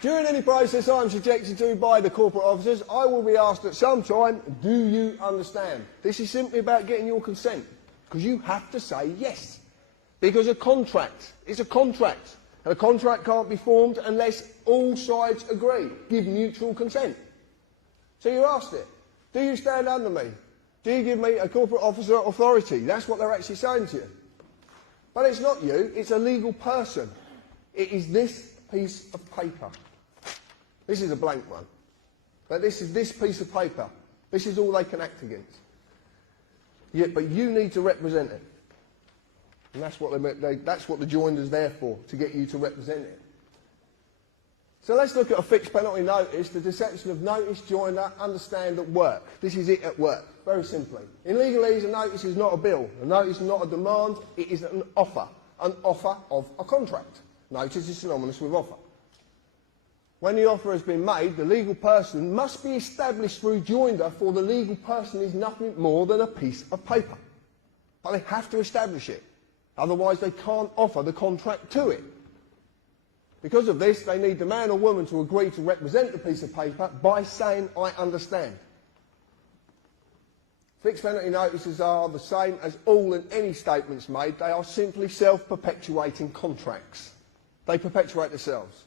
During any process I am subjected to by the corporate officers, I will be asked at some time, do you understand? This is simply about getting your consent, because you have to say yes. Because a contract is a contract, and a contract can't be formed unless all sides agree, give mutual consent. So you asked it, do you stand under me? Do you give me a corporate officer authority? That's what they're actually saying to you. But it's not you, it's a legal person. It is this piece of paper. This is a blank one. But this is this piece of paper. This is all they can act against. Yeah, but you need to represent it. And that's what the joinder's there for, to get you to represent it. So let's look at a fixed penalty notice, the deception of notice, joinder, understand at work. This is it at work, very simply. In legalese, a notice is not a bill. A notice is not a demand, it is an offer of a contract. Notice is synonymous with offer. When the offer has been made, the legal person must be established through joinder, for the legal person is nothing more than a piece of paper. But they have to establish it. Otherwise they can't offer the contract to it. Because of this, they need the man or woman to agree to represent the piece of paper by saying, I understand. Fixed penalty notices are the same as all and any statements made. They are simply self-perpetuating contracts. They perpetuate themselves.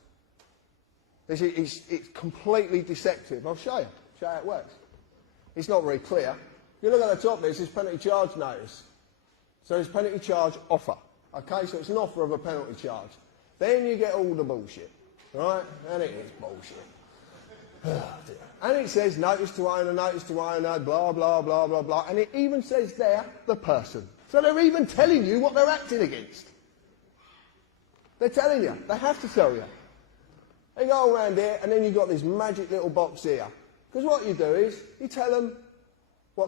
It's completely deceptive. I'll show you how it works. It's not very clear. If you look at the top there, it says penalty charge notice. So it's penalty charge offer. Okay, so it's an offer of a penalty charge. Then you get all the bullshit, right? And it is bullshit. And it says notice to owner, blah, blah, blah, blah, blah. And it even says there, the person. So they're even telling you what they're acting against. They're telling you. They have to tell you. They go around here, and then you've got this magic little box here. Because what you do is, you tell them who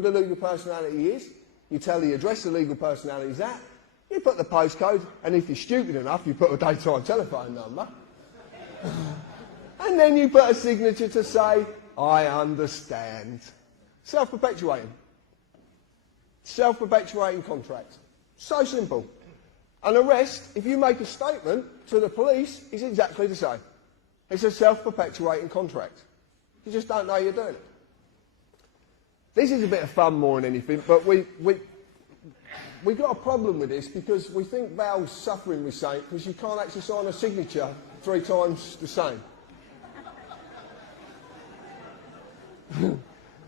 the legal personality is, you tell the address the legal personality is at, you put the postcode, and if you're stupid enough, you put a daytime telephone number. And then you put a signature to say, I understand. Self-perpetuating. Self-perpetuating contract. So simple. An arrest, if you make a statement to the police, is exactly the same. It's a self-perpetuating contract. You just don't know you're doing it. This is a bit of fun more than anything, but we got a problem with this because we think Val's suffering with something because you can't actually sign a signature 3 times the same.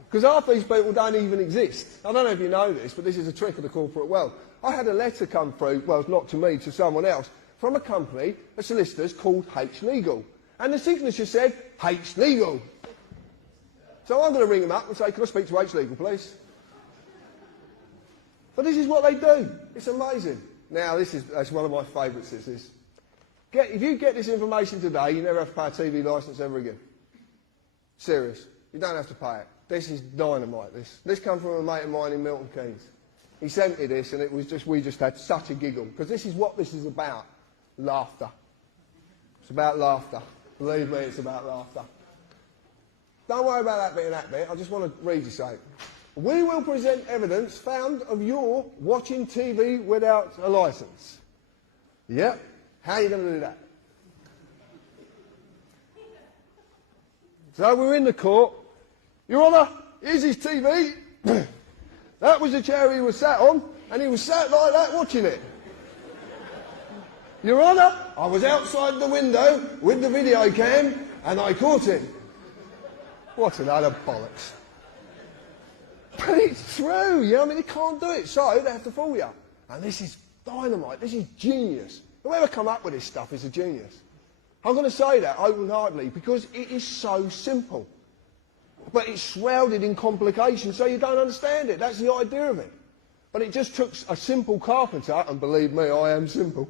Because half these people don't even exist. I don't know if you know this, but this is a trick of the corporate world. I had a letter come through, well, not to me, to someone else, from a company, a solicitors called H Legal. And the signature said, H Legal. So I'm going to ring them up and say, can I speak to H Legal, please? But this is what they do. It's amazing. Now, that's one of my favourites, this is. If you get this information today, you never have to pay a TV licence ever again. Serious. You don't have to pay it. This is dynamite, this. This comes from a mate of mine in Milton Keynes. He sent me this, and we just had such a giggle. Because this is what this is about. Laughter. It's about laughter. Believe me, it's about laughter. Don't worry about that bit and that bit. I just want to read you something. We will present evidence found of your watching TV without a licence. Yep. How are you going to do that? So we're in the court. Your Honour, here's his TV. That was the chair he was sat on, and he was sat like that watching it. Your Honour, I was outside the window with the video cam, and I caught him. What a load of bollocks. But it's true, you know, I mean, they can't do it, so they have to fool you. And this is dynamite, this is genius. Whoever come up with this stuff is a genius. I'm going to say that open-heartedly because it is so simple. But it's shrouded in complications, so you don't understand it. That's the idea of it. But it just took a simple carpenter, and believe me, I am simple.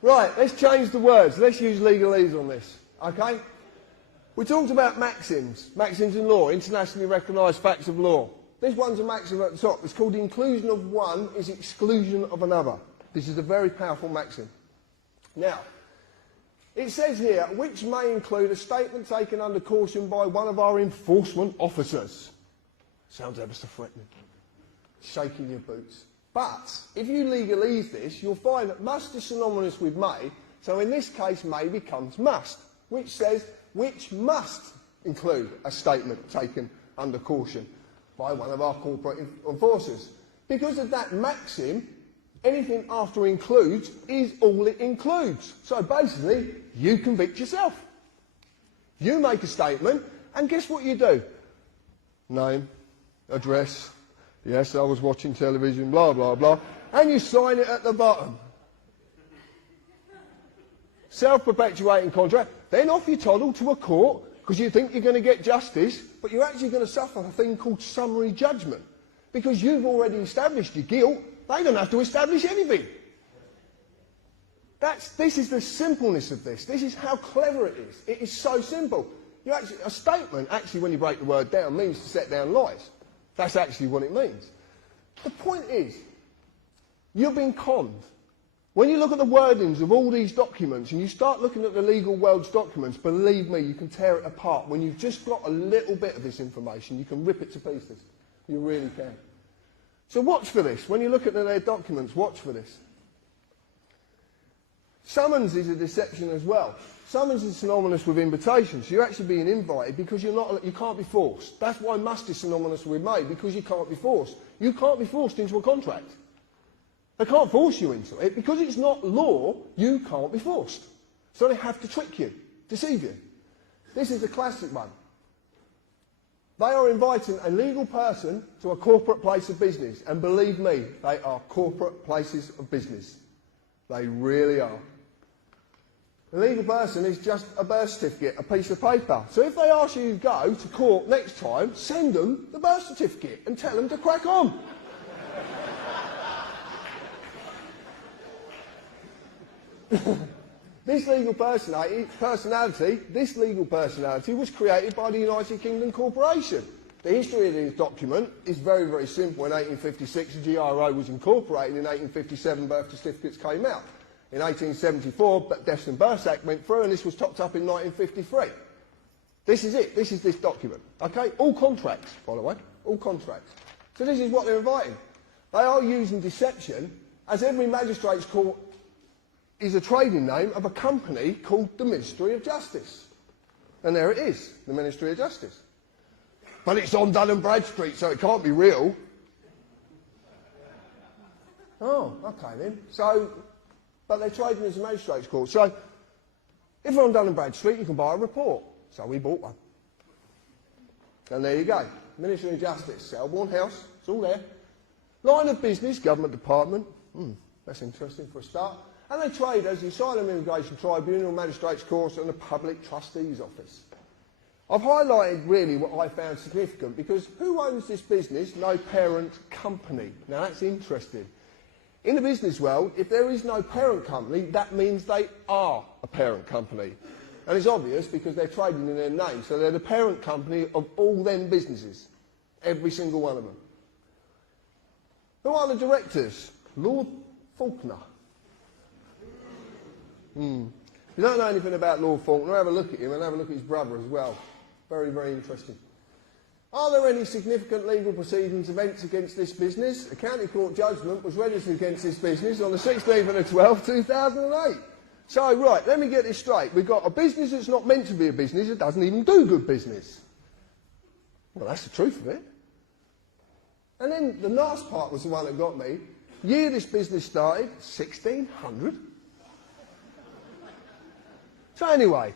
Right, let's change the words. Let's use legalese on this, okay? We talked about maxims in law, internationally recognised facts of law. This one's a maxim at the top. It's called inclusion of one is exclusion of another. This is a very powerful maxim. Now, it says here, which may include a statement taken under caution by one of our enforcement officers. Sounds ever so threatening. Shaking your boots. But, if you legalise this, you'll find that must is synonymous with may, so in this case may becomes must, which says, which must include a statement taken under caution by one of our corporate enforcers. Because of that maxim, anything after includes is all it includes. So basically, you convict yourself. You make a statement, and guess what you do? Name, address, yes, I was watching television, blah, blah, blah, and you sign it at the bottom. Self-perpetuating contract, then off you toddle to a court, because you think you're going to get justice, but you're actually going to suffer a thing called summary judgment. Because you've already established your guilt, they don't have to establish anything. This is the simpleness of this. This is how clever it is. It is so simple. A statement, actually, when you break the word down, means to set down lies. That's actually what it means. The point is, you're being conned. When you look at the wordings of all these documents and you start looking at the legal world's documents, believe me, you can tear it apart. When you've just got a little bit of this information, you can rip it to pieces. You really can. So watch for this. When you look at their documents, watch for this. Summons is a deception as well. Summons is synonymous with invitation. So you're actually being invited because you can't be forced. That's why must is synonymous with may, because you can't be forced. You can't be forced into a contract. They can't force you into it. Because it's not law, you can't be forced. So they have to trick you, deceive you. This is a classic one. They are inviting a legal person to a corporate place of business. And believe me, they are corporate places of business. They really are. The legal person is just a birth certificate, a piece of paper. So if they ask you to go to court next time, send them the birth certificate and tell them to crack on. This legal personality was created by the United Kingdom Corporation. The history of this document is very, very simple. In 1856, the GRO was incorporated. In 1857, birth certificates came out. In 1874, the Deaths and Births Act went through, and this was topped up in 1953. This is it. This is this document. Okay? All contracts, by the way. All contracts. So this is what they're inviting. They are using deception, as every magistrate's court is a trading name of a company called the Ministry of Justice. And there it is, the Ministry of Justice. But it's on Dun & Bradstreet, so it can't be real. Oh, okay then. So, but they're trading as a magistrate's court. So, if you're on Dun & Bradstreet, you can buy a report. So we bought one. And there you go. Ministry of Justice, Selborne House, it's all there. Line of business, government department. That's interesting for a start. And they trade as the Asylum Immigration Tribunal, Magistrates' Court and the Public Trustee's Office. I've highlighted really what I found significant because who owns this business? No parent company. Now that's interesting. In the business world, if there is no parent company, that means they are a parent company. And it's obvious because they're trading in their name. So they're the parent company of all them businesses. Every single one of them. Who are the directors? Lord Faulkner. If you don't know anything about Lord Faulkner, have a look at him and have a look at his brother as well. Very, very interesting. Are there any significant legal proceedings, events against this business? A county court judgment was registered against this business on the 16th of the 12th, 2008. So, right, let me get this straight. We've got a business that's not meant to be a business, it doesn't even do good business. Well, that's the truth of it. And then the last part was the one that got me. Year this business started, 1600. So anyway,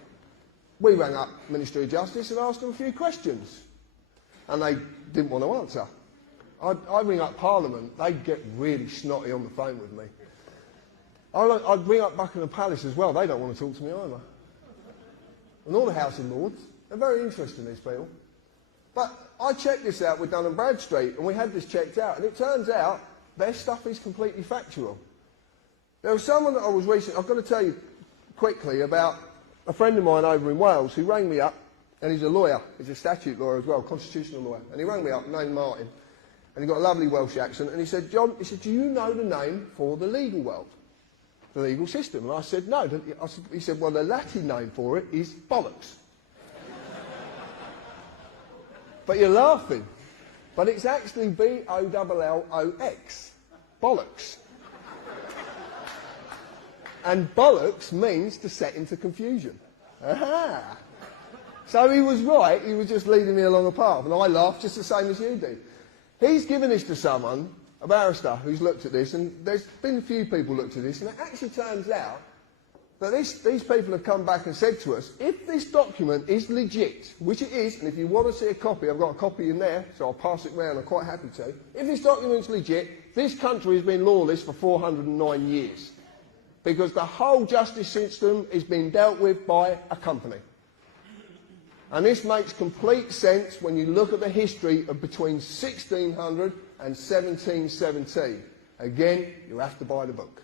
we rang up Ministry of Justice and asked them a few questions. And they didn't want to answer. I'd ring up Parliament, they'd get really snotty on the phone with me. I'd ring up Buckingham Palace as well, they don't want to talk to me either. And all the House of Lords, they're very interesting, these people. But I checked this out with Dun & Bradstreet, and we had this checked out, and it turns out their stuff is completely factual. There was someone that I was recently, I've got to tell you quickly about a friend of mine over in Wales who rang me up, and he's a lawyer, he's a statute lawyer as well, constitutional lawyer, and he rang me up, named Martin, and he got a lovely Welsh accent, and he said, John, he said, do you know the name for the legal world, the legal system? And I said, no. He said, well, the Latin name for it is bollocks. But you're laughing, but it's actually B-O-L-L-O-X, bollocks. And bollocks means to set into confusion. Aha! So he was right, he was just leading me along a path, and I laughed just the same as you did. He's given this to someone, a barrister, who's looked at this, and there's been a few people looked at this, and it actually turns out that these people have come back and said to us, if this document is legit, which it is, and if you want to see a copy, I've got a copy in there, so I'll pass it round, I'm quite happy to. If this document's legit, this country has been lawless for 409 years. Because the whole justice system is being dealt with by a company. And this makes complete sense when you look at the history of between 1600 and 1717. Again, you have to buy the book.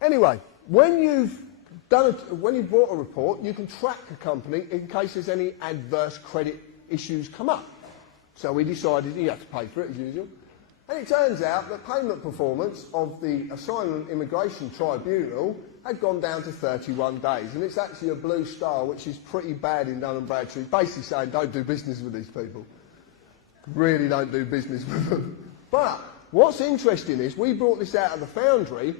Anyway, when you've bought a report, you can track a company in case there's any adverse credit issues come up. So we decided you have to pay for it as usual. And it turns out that payment performance of the Asylum Immigration Tribunal had gone down to 31 days. And it's actually a blue star, which is pretty bad in Dun & Bradstreet, basically saying don't do business with these people. Really don't do business with them. But what's interesting is we brought this out of the Foundry,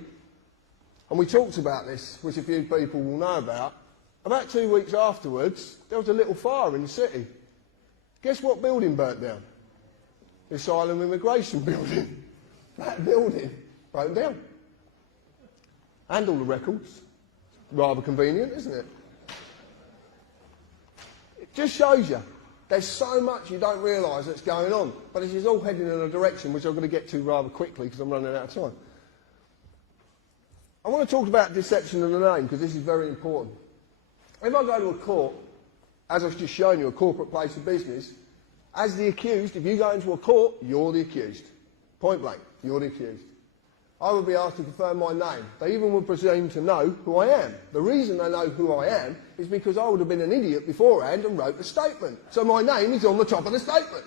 and we talked about this, which a few people will know about. About 2 weeks afterwards, there was a little fire in the city. Guess what building burnt down? The Asylum Immigration Building. That building broke down. And all the records. Rather convenient, isn't it? It just shows you there's so much you don't realise that's going on. But this is all heading in a direction which I'm going to get to rather quickly because I'm running out of time. I want to talk about deception of the name because this is very important. If I go to a court, as I've just shown you, a corporate place of business, as the accused, if you go into a court, you're the accused. Point blank, you're the accused. I would be asked to confirm my name. They even would presume to know who I am. The reason they know who I am is because I would have been an idiot beforehand and wrote the statement. So my name is on the top of the statement.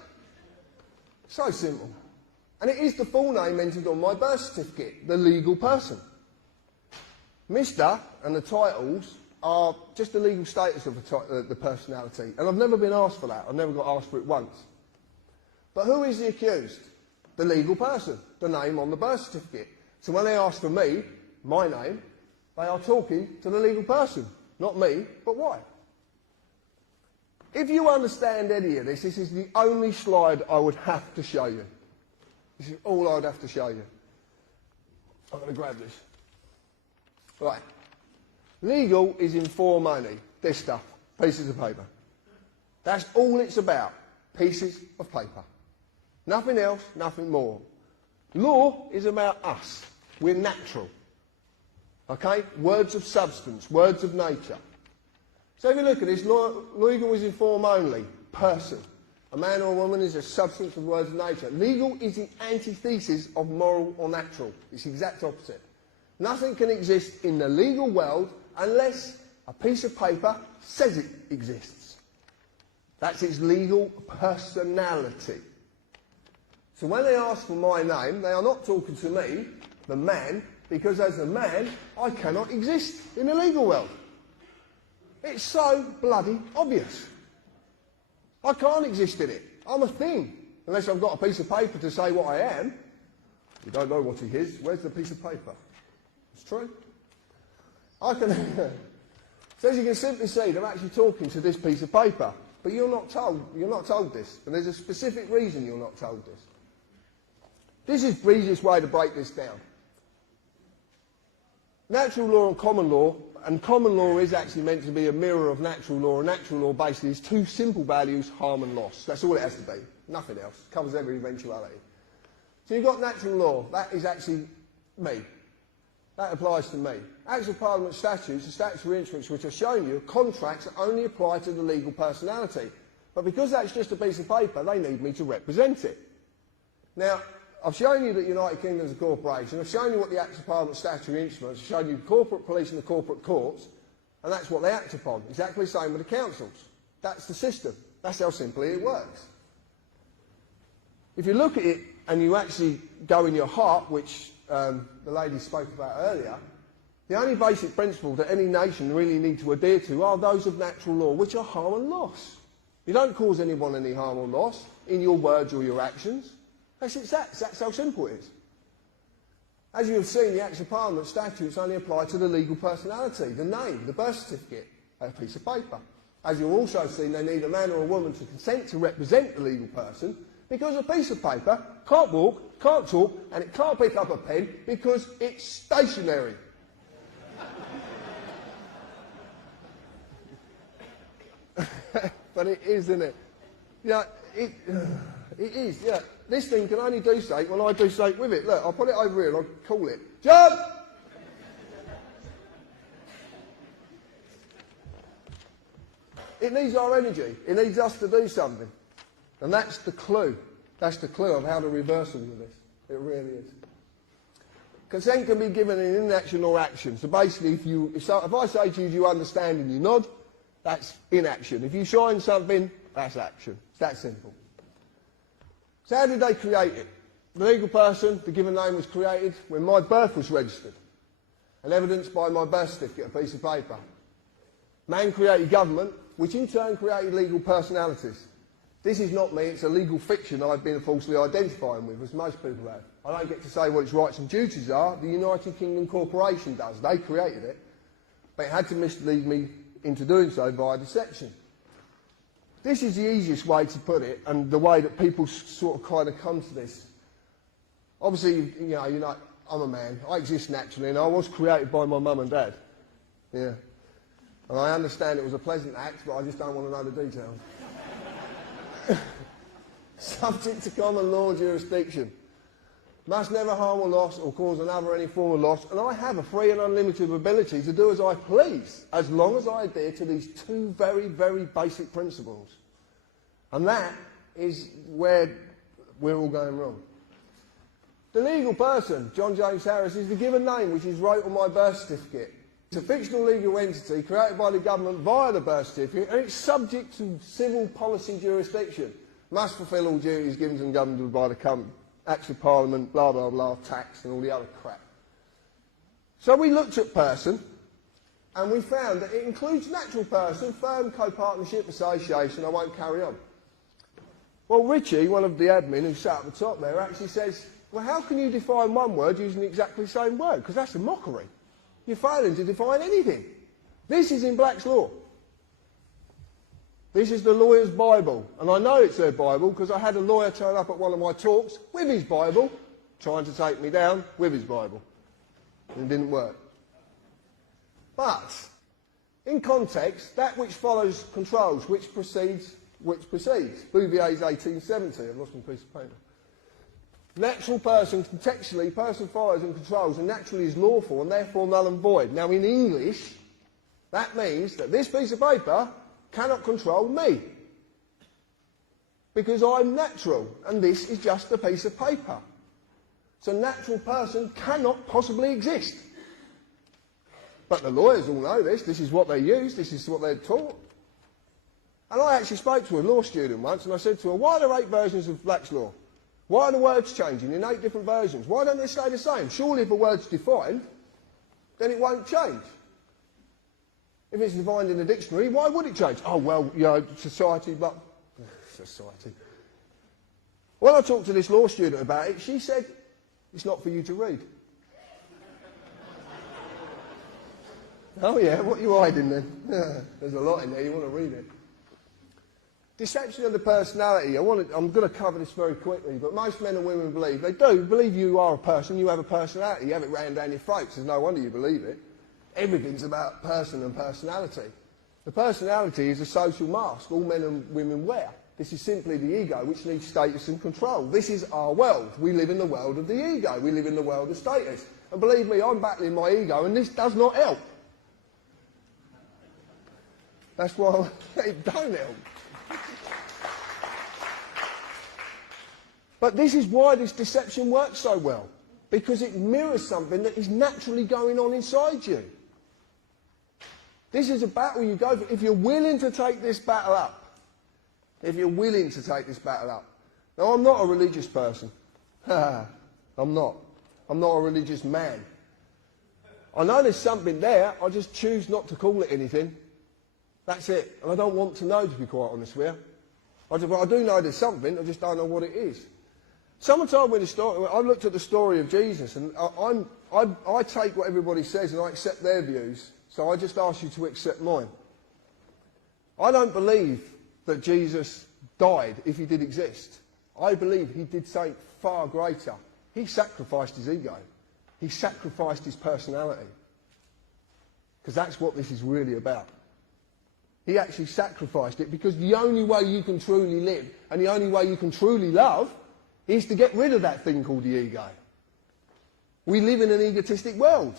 So simple. And it is the full name entered on my birth certificate, the legal person. Mr. and the titles are just the legal status of the personality. And I've never been asked for that. I've never got asked for it once. But who is the accused? The legal person, the name on the birth certificate. So when they ask for me, my name, they are talking to the legal person. Not me, but why? If you understand any of this, this is the only slide I would have to show you. This is all I would have to show you. I'm going to grab this. Right. Legal is in for money. This stuff. Pieces of paper. That's all it's about. Pieces of paper. Nothing else, nothing more. Law is about us. We're natural. Okay? Words of substance, words of nature. So if you look at this, legal is in form only. Person. A man or a woman is a substance of words of nature. Legal is the antithesis of moral or natural. It's the exact opposite. Nothing can exist in the legal world unless a piece of paper says it exists. That's its legal personality. So when they ask for my name, they are not talking to me, the man, because as a man, I cannot exist in the legal world. It's so bloody obvious. I can't exist in it. I'm a thing. Unless I've got a piece of paper to say what I am. You don't know what he is. Where's the piece of paper? It's true. I can... So as you can simply see, they're actually talking to this piece of paper. But you're not told this. And there's a specific reason you're not told this. This is the easiest way to break this down. Natural law and common law is actually meant to be a mirror of natural law, and natural law basically is two simple values, harm and loss. That's all it has to be. Nothing else. Covers every eventuality. So you've got natural law. That is actually me. That applies to me. Acts of Parliament statutes, the statutory instruments which I've shown you, contracts that only apply to the legal personality. But because that's just a piece of paper, they need me to represent it. Now, I've shown you that United Kingdom is a corporation. I've shown you what the Acts of Parliament statutory instruments. I've shown you the corporate police and the corporate courts. And that's what they act upon. Exactly the same with the councils. That's the system. That's how simply it works. If you look at it and you actually go in your heart, which the lady spoke about earlier, the only basic principle that any nation really needs to adhere to are those of natural law, which are harm and loss. You don't cause anyone any harm or loss in your words or your actions. That's how simple it is. As you have seen, the Acts of Parliament statutes only apply to the legal personality, the name, the birth certificate, a piece of paper. As you've also seen, they need a man or a woman to consent to represent the legal person, because a piece of paper can't walk, can't talk, and it can't pick up a pen because it's stationary. But it is, isn't it? Yeah, it is, yeah. This thing can only do something when I do something with it. Look, I'll put it over here and I'll call it. Jump! It needs our energy. It needs us to do something. And that's the clue. That's the clue of how to reverse all of this. It really is. Consent can be given in inaction or action. So basically, if I say to you, do you understand, and you nod, that's inaction. If you shine something, that's action. It's that simple. So how did they create it? The legal person, the given name, was created when my birth was registered and evidenced by my birth certificate, a piece of paper. Man created government, which in turn created legal personalities. This is not me, it's a legal fiction I've been falsely identifying with, as most people have. I don't get to say what its rights and duties are, the United Kingdom Corporation does. They created it, but it had to mislead me into doing so via deception. This is the easiest way to put it, and the way that people sort of kind of come to this. Obviously, you know, I'm a man. I exist naturally, and I was created by my mum and dad. Yeah. And I understand it was a pleasant act, but I just don't want to know the details. Subject to common law jurisdiction. Must never harm or loss or cause another any form of loss, and I have a free and unlimited ability to do as I please, as long as I adhere to these two very, very basic principles. And that is where we're all going wrong. The legal person, John James Harris, is the given name which is wrote on my birth certificate. It's a fictional legal entity created by the government via the birth certificate, and it's subject to civil policy jurisdiction. Must fulfil all duties given to them governed by the company. Acts of Parliament, blah, blah, blah, tax and all the other crap. So we looked at person and we found that it includes natural person, firm, co-partnership, association. I won't carry on. Well, Richie, one of the admin who sat at the top there, actually says, well, how can you define one word using exactly the same word? Because that's a mockery. You're failing to define anything. This is in Black's Law. This is the lawyer's Bible, and I know it's their Bible because I had a lawyer turn up at one of my talks with his Bible, trying to take me down with his Bible. And it didn't work. But, in context, that which follows controls, which precedes. Bouvier's 1870, I've lost my piece of paper. Natural person, contextually, person follows and controls, and naturally is lawful, and therefore null and void. Now, in English, that means that this piece of paper cannot control me, because I'm natural, and this is just a piece of paper. So natural person cannot possibly exist. But the lawyers all know this. This is what they use. This is what they're taught. And I actually spoke to a law student once, and I said to her, why are there 8 versions of Black's Law? Why are the words changing in 8 different versions? Why don't they stay the same? Surely if a word's defined, then it won't change. If it's defined in a dictionary, why would it change? Oh, well, you know, society, but... Society. When I talked to this law student about it, she said, it's not for you to read. Oh, yeah, what are you hiding then? There's a lot in there, you want to read it. Deception of the personality. I'm going to cover this very quickly, but most men and women believe, they do believe you are a person, you have a personality, you have it rammed down your throats. There's no wonder you believe it. Everything's about person and personality. The personality is a social mask all men and women wear. This is simply the ego, which needs status and control. This is our world. We live in the world of the ego. We live in the world of status. And believe me, I'm battling my ego, and this does not help. That's why it don't help. But this is why this deception works so well. Because it mirrors something that is naturally going on inside you. This is a battle you go for. If you're willing to take this battle up, if you're willing to take this battle up. Now, I'm not a religious person. I'm not. I'm not a religious man. I know there's something there, I just choose not to call it anything. That's it. And I don't want to know, to be quite honest with you. I do know there's something, I just don't know what it is. Someone told me the story. I looked at the story of Jesus, and I take what everybody says and I accept their views. So I just ask you to accept mine. I don't believe that Jesus died if he did exist. I believe he did something far greater. He sacrificed his ego. He sacrificed his personality. Because that's what this is really about. He actually sacrificed it, because the only way you can truly live and the only way you can truly love is to get rid of that thing called the ego. We live in an egotistic world.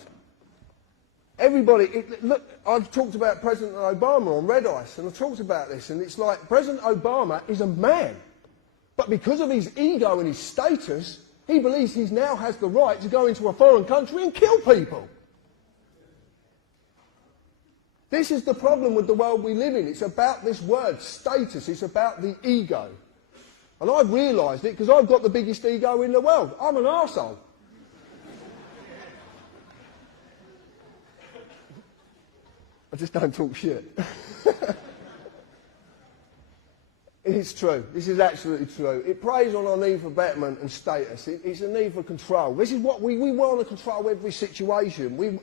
Everybody, look, I've talked about President Obama on Red Ice, and I've talked about this, and it's like President Obama is a man. But because of his ego and his status, he believes he now has the right to go into a foreign country and kill people. This is the problem with the world we live in. It's about this word, status. It's about the ego. And I've realised it because I've got the biggest ego in the world. I'm an arsehole. I just don't talk shit. It's true. This is absolutely true. It preys on our need for betterment and status. It's a need for control. This is what we want to control every situation.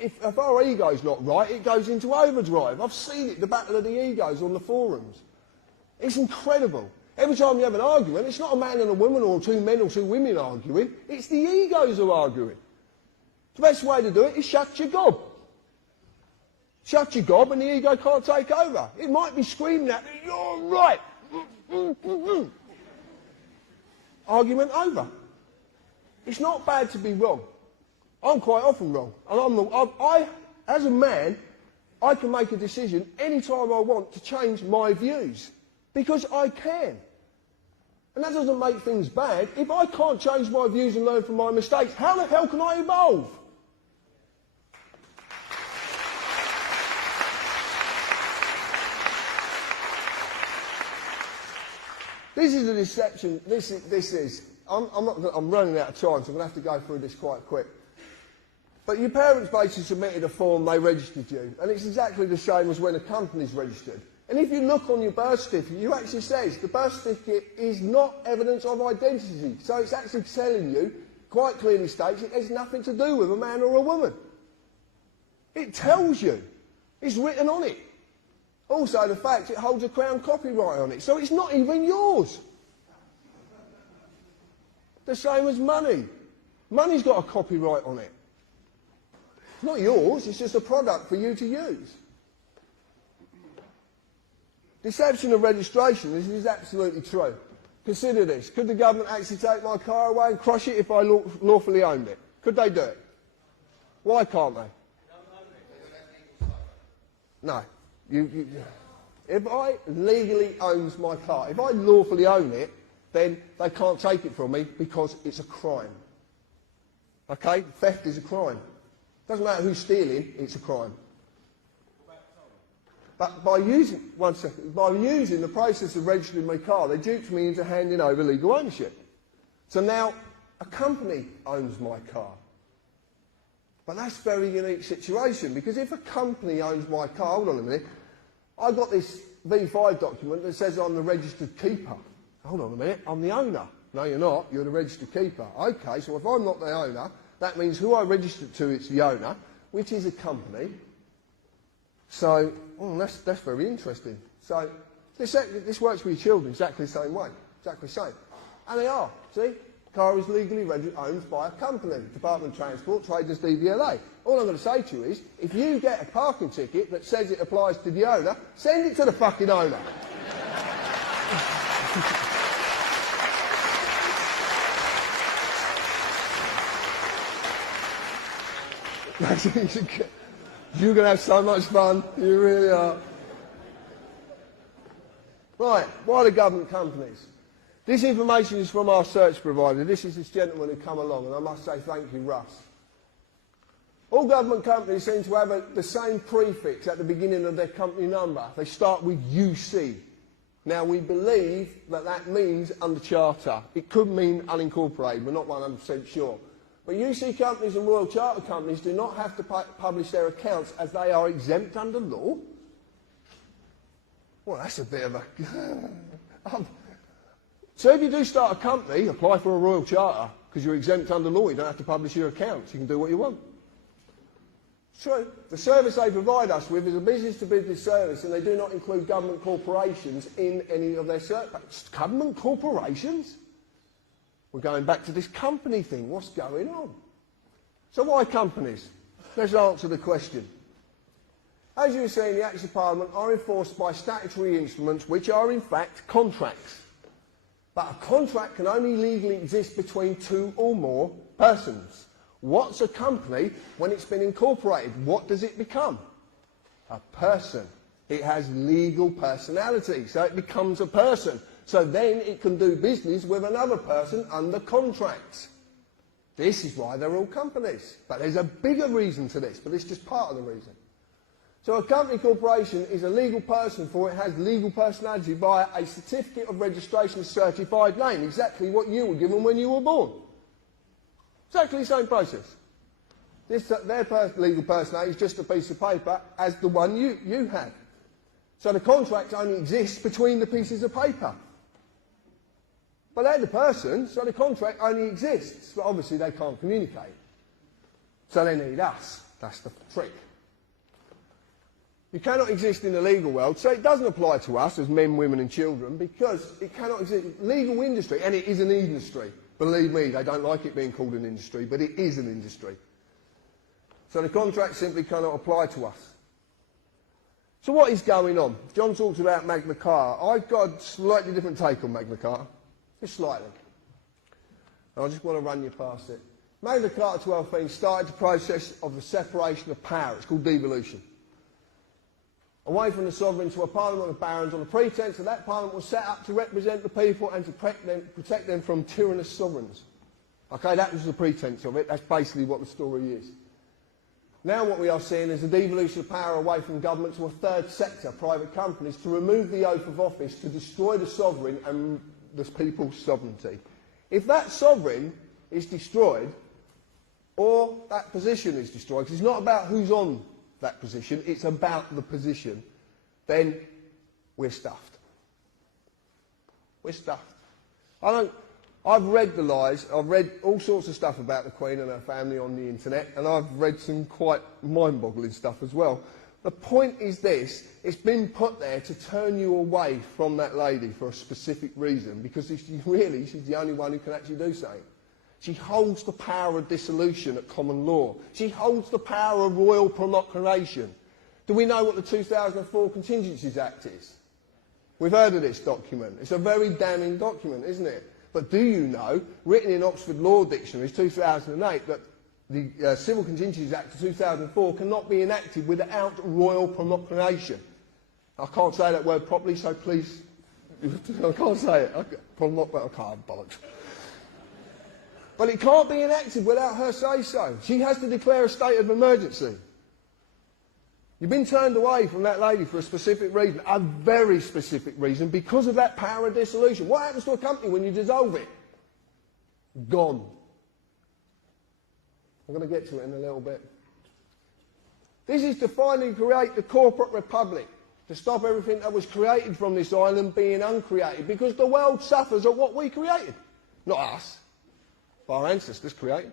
If our ego's not right, it goes into overdrive. I've seen it, the battle of the egos on the forums. It's incredible. Every time you have an argument, it's not a man and a woman or two men or two women arguing. It's the egos who are arguing. The best way to do it is shut your gob. Shut your gob and the ego can't take over. It might be screaming at me, you're right. Argument over. It's not bad to be wrong. I'm quite often wrong. And as a man, I can make a decision any time I want to change my views. Because I can. And that doesn't make things bad. If I can't change my views and learn from my mistakes, how the hell can I evolve? This is a deception. I'm running out of time, so I'm going to have to go through this quite quick. But your parents basically submitted a form, they registered you. And it's exactly the same as when a company's registered. And if you look on your birth certificate, it actually says the birth certificate is not evidence of identity. So it's actually telling you, quite clearly states, it has nothing to do with a man or a woman. It tells you. It's written on it. Also, the fact it holds a Crown copyright on it. So it's not even yours. The same as money. Money's got a copyright on it. It's not yours, it's just a product for you to use. Deception of registration, this is absolutely true. Consider this. Could the government actually take my car away and crush it if I lawfully owned it? Could they do it? Why can't they? No. If I legally owns my car, if I lawfully own it, then they can't take it from me because it's a crime. Okay? Theft is a crime. Doesn't matter who's stealing, it's a crime. But by using the process of registering my car, they duped me into handing over legal ownership. So now a company owns my car. But that's a very unique situation, because if a company owns my car, hold on a minute, I got this V5 document that says I'm the registered keeper. Hold on a minute, I'm the owner. No, you're not, you're the registered keeper. Okay, so if I'm not the owner, that means who I registered to is the owner, which is a company. So, that's very interesting. So, this works with your children exactly the same way, exactly the same. And they are, see? Car is legally owned by a company, Department of Transport, Traders DVLA. All I'm going to say to you is, if you get a parking ticket that says it applies to the owner, send it to the fucking owner. You're going to have so much fun, you really are. Right, why the government companies? This information is from our search provider. This is this gentleman who come along, and I must say thank you, Russ. All government companies seem to have the same prefix at the beginning of their company number. They start with UC. Now, we believe that that means under charter. It could mean unincorporated. We're not 100% sure. But UC companies and Royal Charter companies do not have to publish their accounts as they are exempt under law. Well, that's a bit of a... So if you do start a company, apply for a Royal Charter, because you're exempt under law, you don't have to publish your accounts, you can do what you want. True. The service they provide us with is a business-to-business service, and they do not include government corporations in any of their services. Government corporations? We're going back to this company thing. What's going on? So why companies? Let's answer the question. As you see, the Acts of Parliament are enforced by statutory instruments which are in fact contracts. But a contract can only legally exist between two or more persons. What's a company when it's been incorporated? What does it become? A person. It has legal personality, so it becomes a person. So then it can do business with another person under contracts. This is why they're all companies. But there's a bigger reason to this, but it's just part of the reason. So a company corporation is a legal person for it has legal personality via a certificate of registration certified name, exactly what you were given when you were born. Exactly the same process. Their legal personality is just a piece of paper as the one you have. So the contract only exists between the pieces of paper. But they're the person, so the contract only exists. But obviously they can't communicate. So they need us. That's the trick. You cannot exist in the legal world, so it doesn't apply to us as men, women and children because it cannot exist. Legal industry, and it is an industry. Believe me, they don't like it being called an industry, but it is an industry. So the contract simply cannot apply to us. So what is going on? John talks about Magna Carta. I've got a slightly different take on Magna Carta. Just slightly. I just want to run you past it. Magna Carta 1215 started the process of the separation of power. It's called devolution. Away from the sovereign to a parliament of barons on the pretence that that parliament was set up to represent the people and to protect them from tyrannous sovereigns. Okay, that was the pretence of it. That's basically what the story is. Now what we are seeing is a devolution of power away from government to a third sector, private companies, to remove the oath of office, to destroy the sovereign and the people's sovereignty. If that sovereign is destroyed, or that position is destroyed, because it's not about who's on that position, it's about the position, then we're stuffed. We're stuffed. I've read the lies, I've read all sorts of stuff about the Queen and her family on the internet, and I've read some quite mind-boggling stuff as well. The point is this, it's been put there to turn you away from that lady for a specific reason, because she's the only one who can actually do something. She holds the power of dissolution at common law. She holds the power of royal proclamation. Do we know what the 2004 Contingencies Act is? We've heard of this document. It's a very damning document, isn't it? But do you know, written in Oxford Law Dictionaries 2008, that the Civil Contingencies Act of 2004 cannot be enacted without royal proclamation? I can't say that word properly, so please, I can't say it. I can't, bollocks. But it can't be enacted without her say-so. She has to declare a state of emergency. You've been turned away from that lady for a specific reason, a very specific reason, because of that power of dissolution. What happens to a company when you dissolve it? Gone. I'm going to get to it in a little bit. This is to finally create the corporate republic, to stop everything that was created from this island being uncreated, because the world suffers at what we created, not us. Our ancestors created.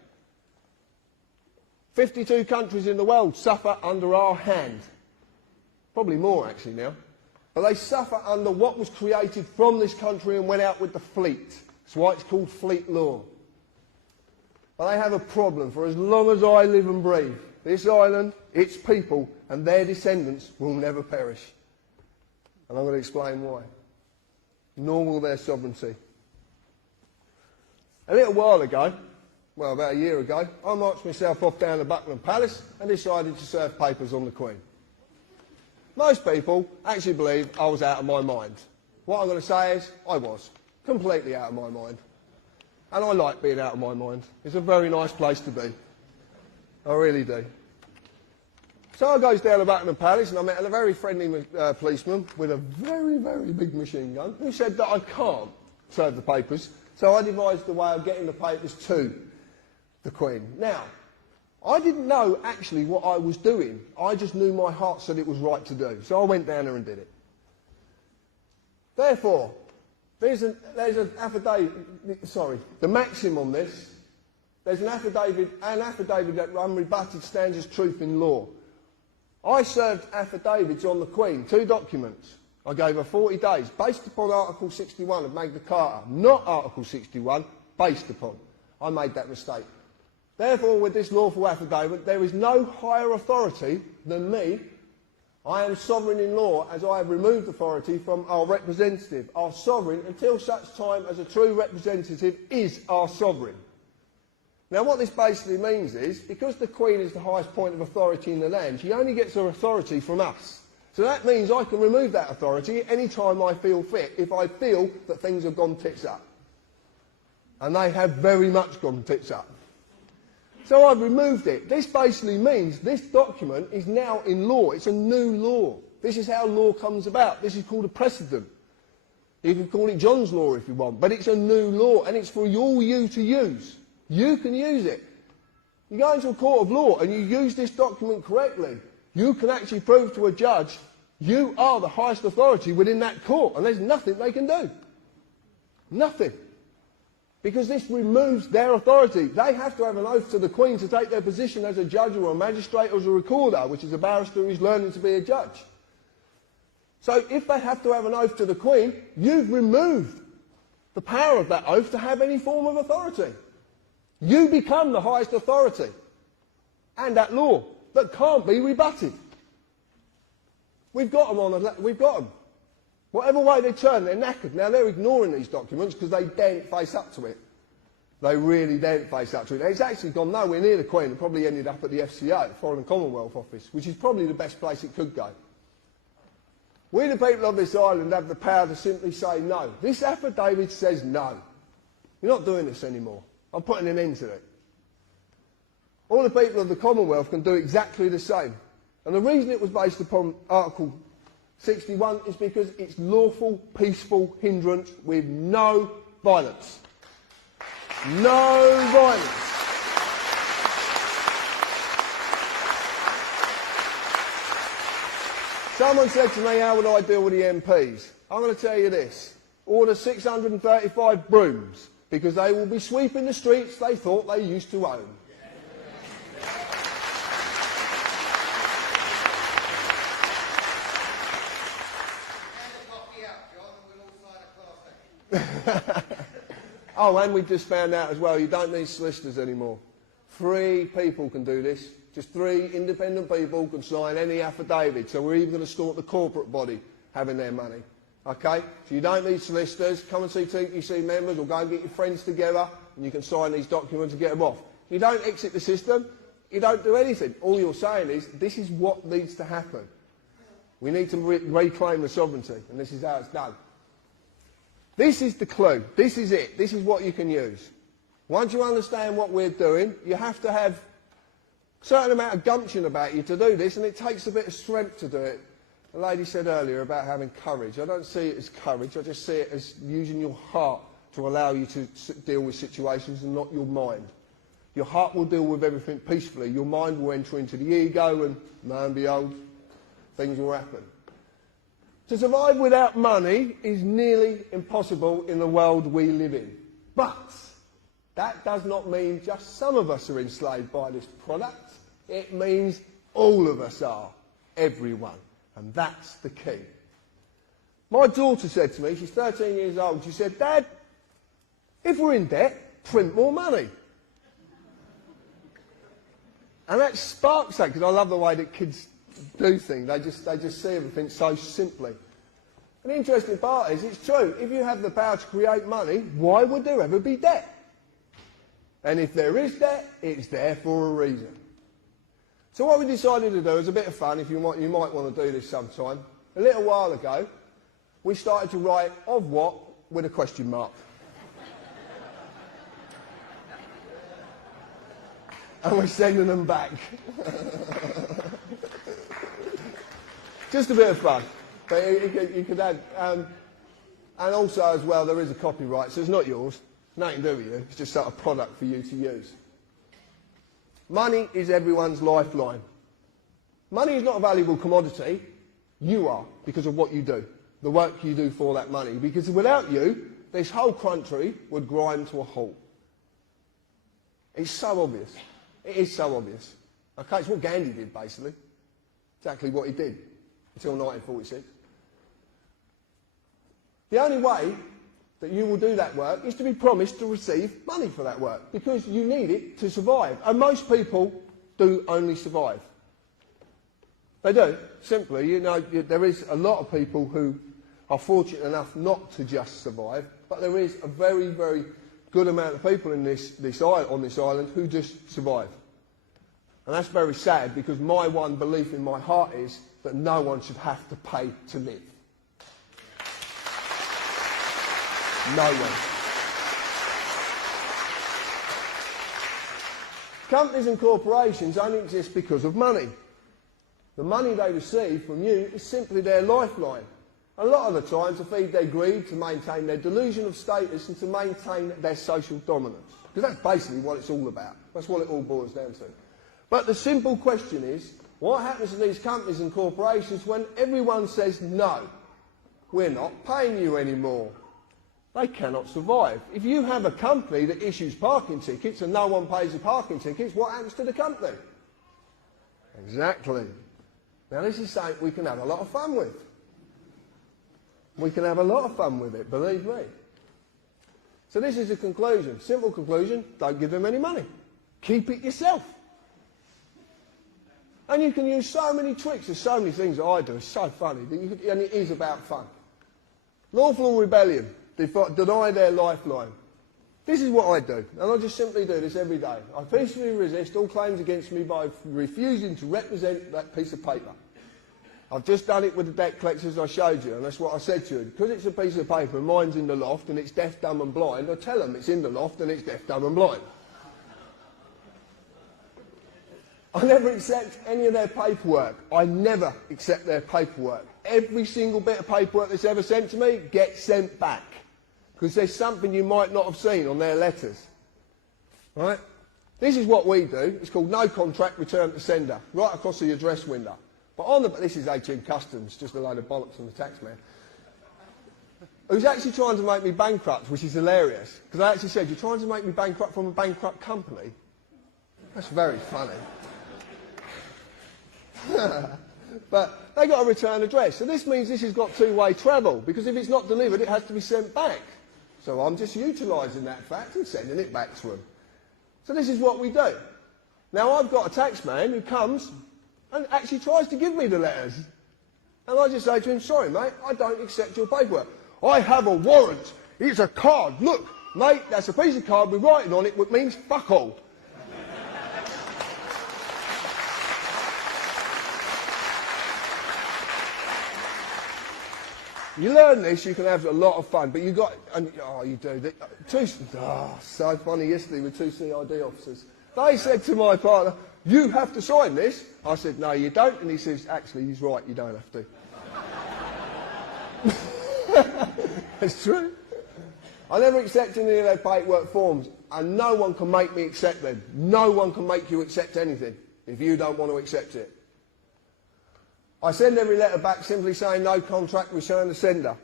52 countries in the world suffer under our hand. Probably more actually now. But they suffer under what was created from this country and went out with the fleet. That's why it's called fleet law. But they have a problem. For as long as I live and breathe, this island, its people and their descendants will never perish. And I'm going to explain why. Nor will their sovereignty. A little while ago, well about a year ago, I marched myself off down to Buckingham Palace and decided to serve papers on the Queen. Most people actually believe I was out of my mind. What I'm going to say is, I was. Completely out of my mind. And I like being out of my mind. It's a very nice place to be. I really do. So I goes down to Buckingham Palace and I met a very friendly policeman with a very, very big machine gun who said that I can't serve the papers. So I devised a way of getting the papers to the Queen. Now, I didn't know actually what I was doing. I just knew my heart said it was right to do. So I went down there and did it. Therefore, there's an affidavit, the maxim on this, there's an affidavit that unrebutted stands as truth in law. I served affidavits on the Queen, 2 documents. I gave her 40 days, based upon Article 61 of Magna Carta, not Article 61, based upon. I made that mistake. Therefore, with this lawful affidavit, there is no higher authority than me. I am sovereign in law, as I have removed authority from our representative, our sovereign, until such time as a true representative is our sovereign. Now, what this basically means is, because the Queen is the highest point of authority in the land, she only gets her authority from us. So that means I can remove that authority any time I feel fit, if I feel that things have gone tits up. And they have very much gone tits up. So I've removed it. This basically means this document is now in law. It's a new law. This is how law comes about. This is called a precedent. You can call it John's law if you want, but it's a new law and it's for all you to use. You can use it. You go into a court of law and you use this document correctly, you can actually prove to a judge you are the highest authority within that court and there's nothing they can do. Nothing. Because this removes their authority. They have to have an oath to the Queen to take their position as a judge or a magistrate or as a recorder, which is a barrister who's learning to be a judge. So if they have to have an oath to the Queen, you've removed the power of that oath to have any form of authority. You become the highest authority and that law that can't be rebutted. We've got them we've got them. Whatever way they turn, they're knackered. Now they're ignoring these documents because they daren't face up to it. They really daren't face up to it. It's actually gone nowhere near the Queen. It probably ended up at the FCO, Foreign and Commonwealth Office, which is probably the best place it could go. We, the people of this island, have the power to simply say no. This affidavit says no. You're not doing this anymore. I'm putting an end to it. All the people of the Commonwealth can do exactly the same. And the reason it was based upon Article 61 is because it's lawful, peaceful hindrance with no violence. No violence. Someone said to me, how would I deal with the MPs? I'm going to tell you this. Order 635 brooms, because they will be sweeping the streets they thought they used to own. Oh, and we've just found out as well, you don't need solicitors anymore. 3 people can do this. Just 3 independent people can sign any affidavit. So we're even going to start the corporate body having their money. Okay? So you don't need solicitors. Come and see TTC members or go and get your friends together and you can sign these documents and get them off. You don't exit the system. You don't do anything. All you're saying is, this is what needs to happen. We need to reclaim the sovereignty, and this is how it's done. This is the clue. This is it. This is what you can use. Once you understand what we're doing, you have to have a certain amount of gumption about you to do this, and it takes a bit of strength to do it. The lady said earlier about having courage. I don't see it as courage. I just see it as using your heart to allow you to deal with situations and not your mind. Your heart will deal with everything peacefully. Your mind will enter into the ego and, lo and behold, things will happen. To survive without money is nearly impossible in the world we live in. But that does not mean just some of us are enslaved by this product. It means all of us are. Everyone. And that's the key. My daughter said to me, she's 13 years old, she said, Dad, if we're in debt, print more money. And that sparks that, because I love the way that kids do things. They just see everything so simply. And the interesting part is, it's true. If you have the power to create money, why would there ever be debt? And if there is debt, it's there for a reason. So what we decided to do is a bit of fun, if you might want to do this sometime. A little while ago, we started to write of what with a question mark. And we're sending them back. Just a bit of fun. But you could add, and also as well, there is a copyright, so it's not yours. Nothing to do with you. It's just sort of product for you to use. Money is everyone's lifeline. Money is not a valuable commodity. You are, because of what you do, the work you do for that money. Because without you, this whole country would grind to a halt. It's so obvious. It is so obvious. Okay, it's what Gandhi did, basically. Exactly what he did until 1946. The only way that you will do that work is to be promised to receive money for that work, because you need it to survive. And most people do only survive. They do, simply. You know, there is a lot of people who are fortunate enough not to just survive, but there is a very, very good amount of people in on this island who just survive. And that's very sad, because my one belief in my heart is that no one should have to pay to live. No one. Companies and corporations only exist because of money. The money they receive from you is simply their lifeline. A lot of the time to feed their greed, to maintain their delusion of status and to maintain their social dominance. Because that's basically what it's all about. That's what it all boils down to. But the simple question is, what happens to these companies and corporations when everyone says, no, we're not paying you anymore? They cannot survive. If you have a company that issues parking tickets and no one pays the parking tickets, what happens to the company? Exactly. Now this is something we can have a lot of fun with. We can have a lot of fun with it, believe me. So this is the conclusion. Simple conclusion, don't give them any money. Keep it yourself. And you can use so many tricks. There's so many things that I do. It's so funny. And it is about fun. Lawful rebellion. Deny their lifeline. This is what I do. And I just simply do this every day. I peacefully resist all claims against me by refusing to represent that piece of paper. I've just done it with the debt collectors I showed you, and that's what I said to you. Because it's a piece of paper and mine's in the loft and it's deaf, dumb and blind, I tell them it's in the loft and it's deaf, dumb and blind. I never accept any of their paperwork. I never accept their paperwork. Every single bit of paperwork that's ever sent to me gets sent back. Because there's something you might not have seen on their letters. Right? This is what we do. It's called no contract, return to sender. Right across the address window. But this is HM Customs, just a load of bollocks from the tax man, who's actually trying to make me bankrupt, which is hilarious. Because I actually said, you're trying to make me bankrupt from a bankrupt company? That's very funny. But they got a return address. So this means this has got two-way travel, because if it's not delivered, it has to be sent back. So I'm just utilising that fact and sending it back to them. So this is what we do. Now I've got a tax man who comes and actually tries to give me the letters. And I just say to him, sorry mate, I don't accept your paperwork. I have a warrant. It's a card. Look, mate, that's a piece of card with writing on it which means fuck all. You learn this, you can have a lot of fun, but you got, and oh, you do. So funny yesterday with two CID officers. They said to my partner, you have to sign this. I said, no, you don't. And he says, actually, he's right, you don't have to. It's true. I never accept any of their paperwork forms, and no one can make me accept them. No one can make you accept anything if you don't want to accept it. I send every letter back simply saying no contract, return to sender.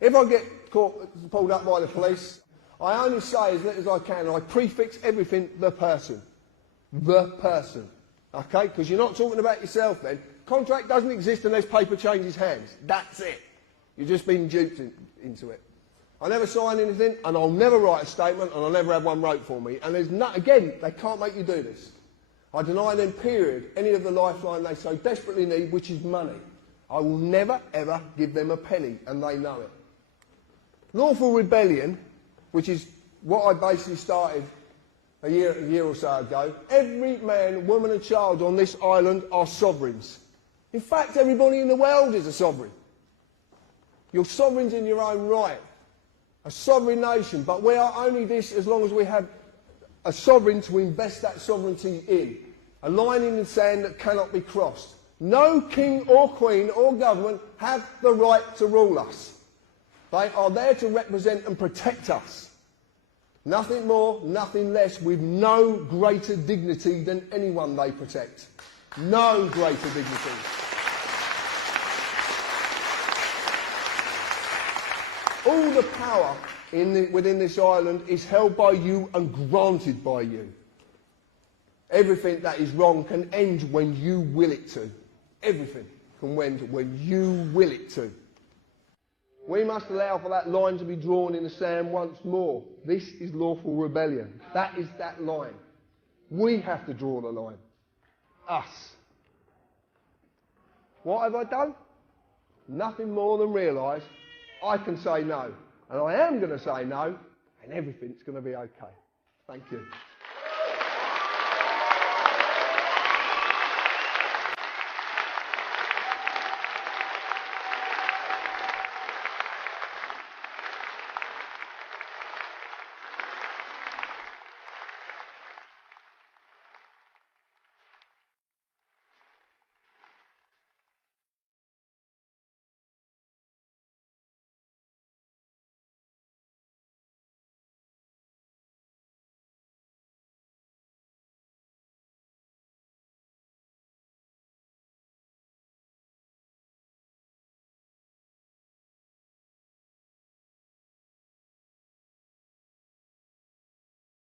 If I get pulled up by the police, I only say as little as I can, and I prefix everything the person. The person. Okay? Because you're not talking about yourself then. Contract doesn't exist unless paper changes hands. That's it. You've just been duped into it. I never sign anything, and I'll never write a statement, and I'll never have one wrote for me. And there's not, again, they can't make you do this. I deny them, period, any of the lifeline they so desperately need, which is money. I will never, ever give them a penny, and they know it. Lawful rebellion, which is what I basically started a year or so ago. Every man, woman and child on this island are sovereigns. In fact, everybody in the world is a sovereign. You're sovereigns in your own right. A sovereign nation, but we are only this as long as we have a sovereign to invest that sovereignty in. A line in the sand that cannot be crossed. No king or queen or government have the right to rule us. They are there to represent and protect us. Nothing more, nothing less, with no greater dignity than anyone they protect. No greater dignity. All the power within this island is held by you and granted by you. Everything that is wrong can end when you will it to. Everything can end when you will it to. We must allow for that line to be drawn in the sand once more. This is lawful rebellion. That is that line. We have to draw the line. Us. What have I done? Nothing more than realise I can say no. And I am going to say no, and everything's going to be okay. Thank you.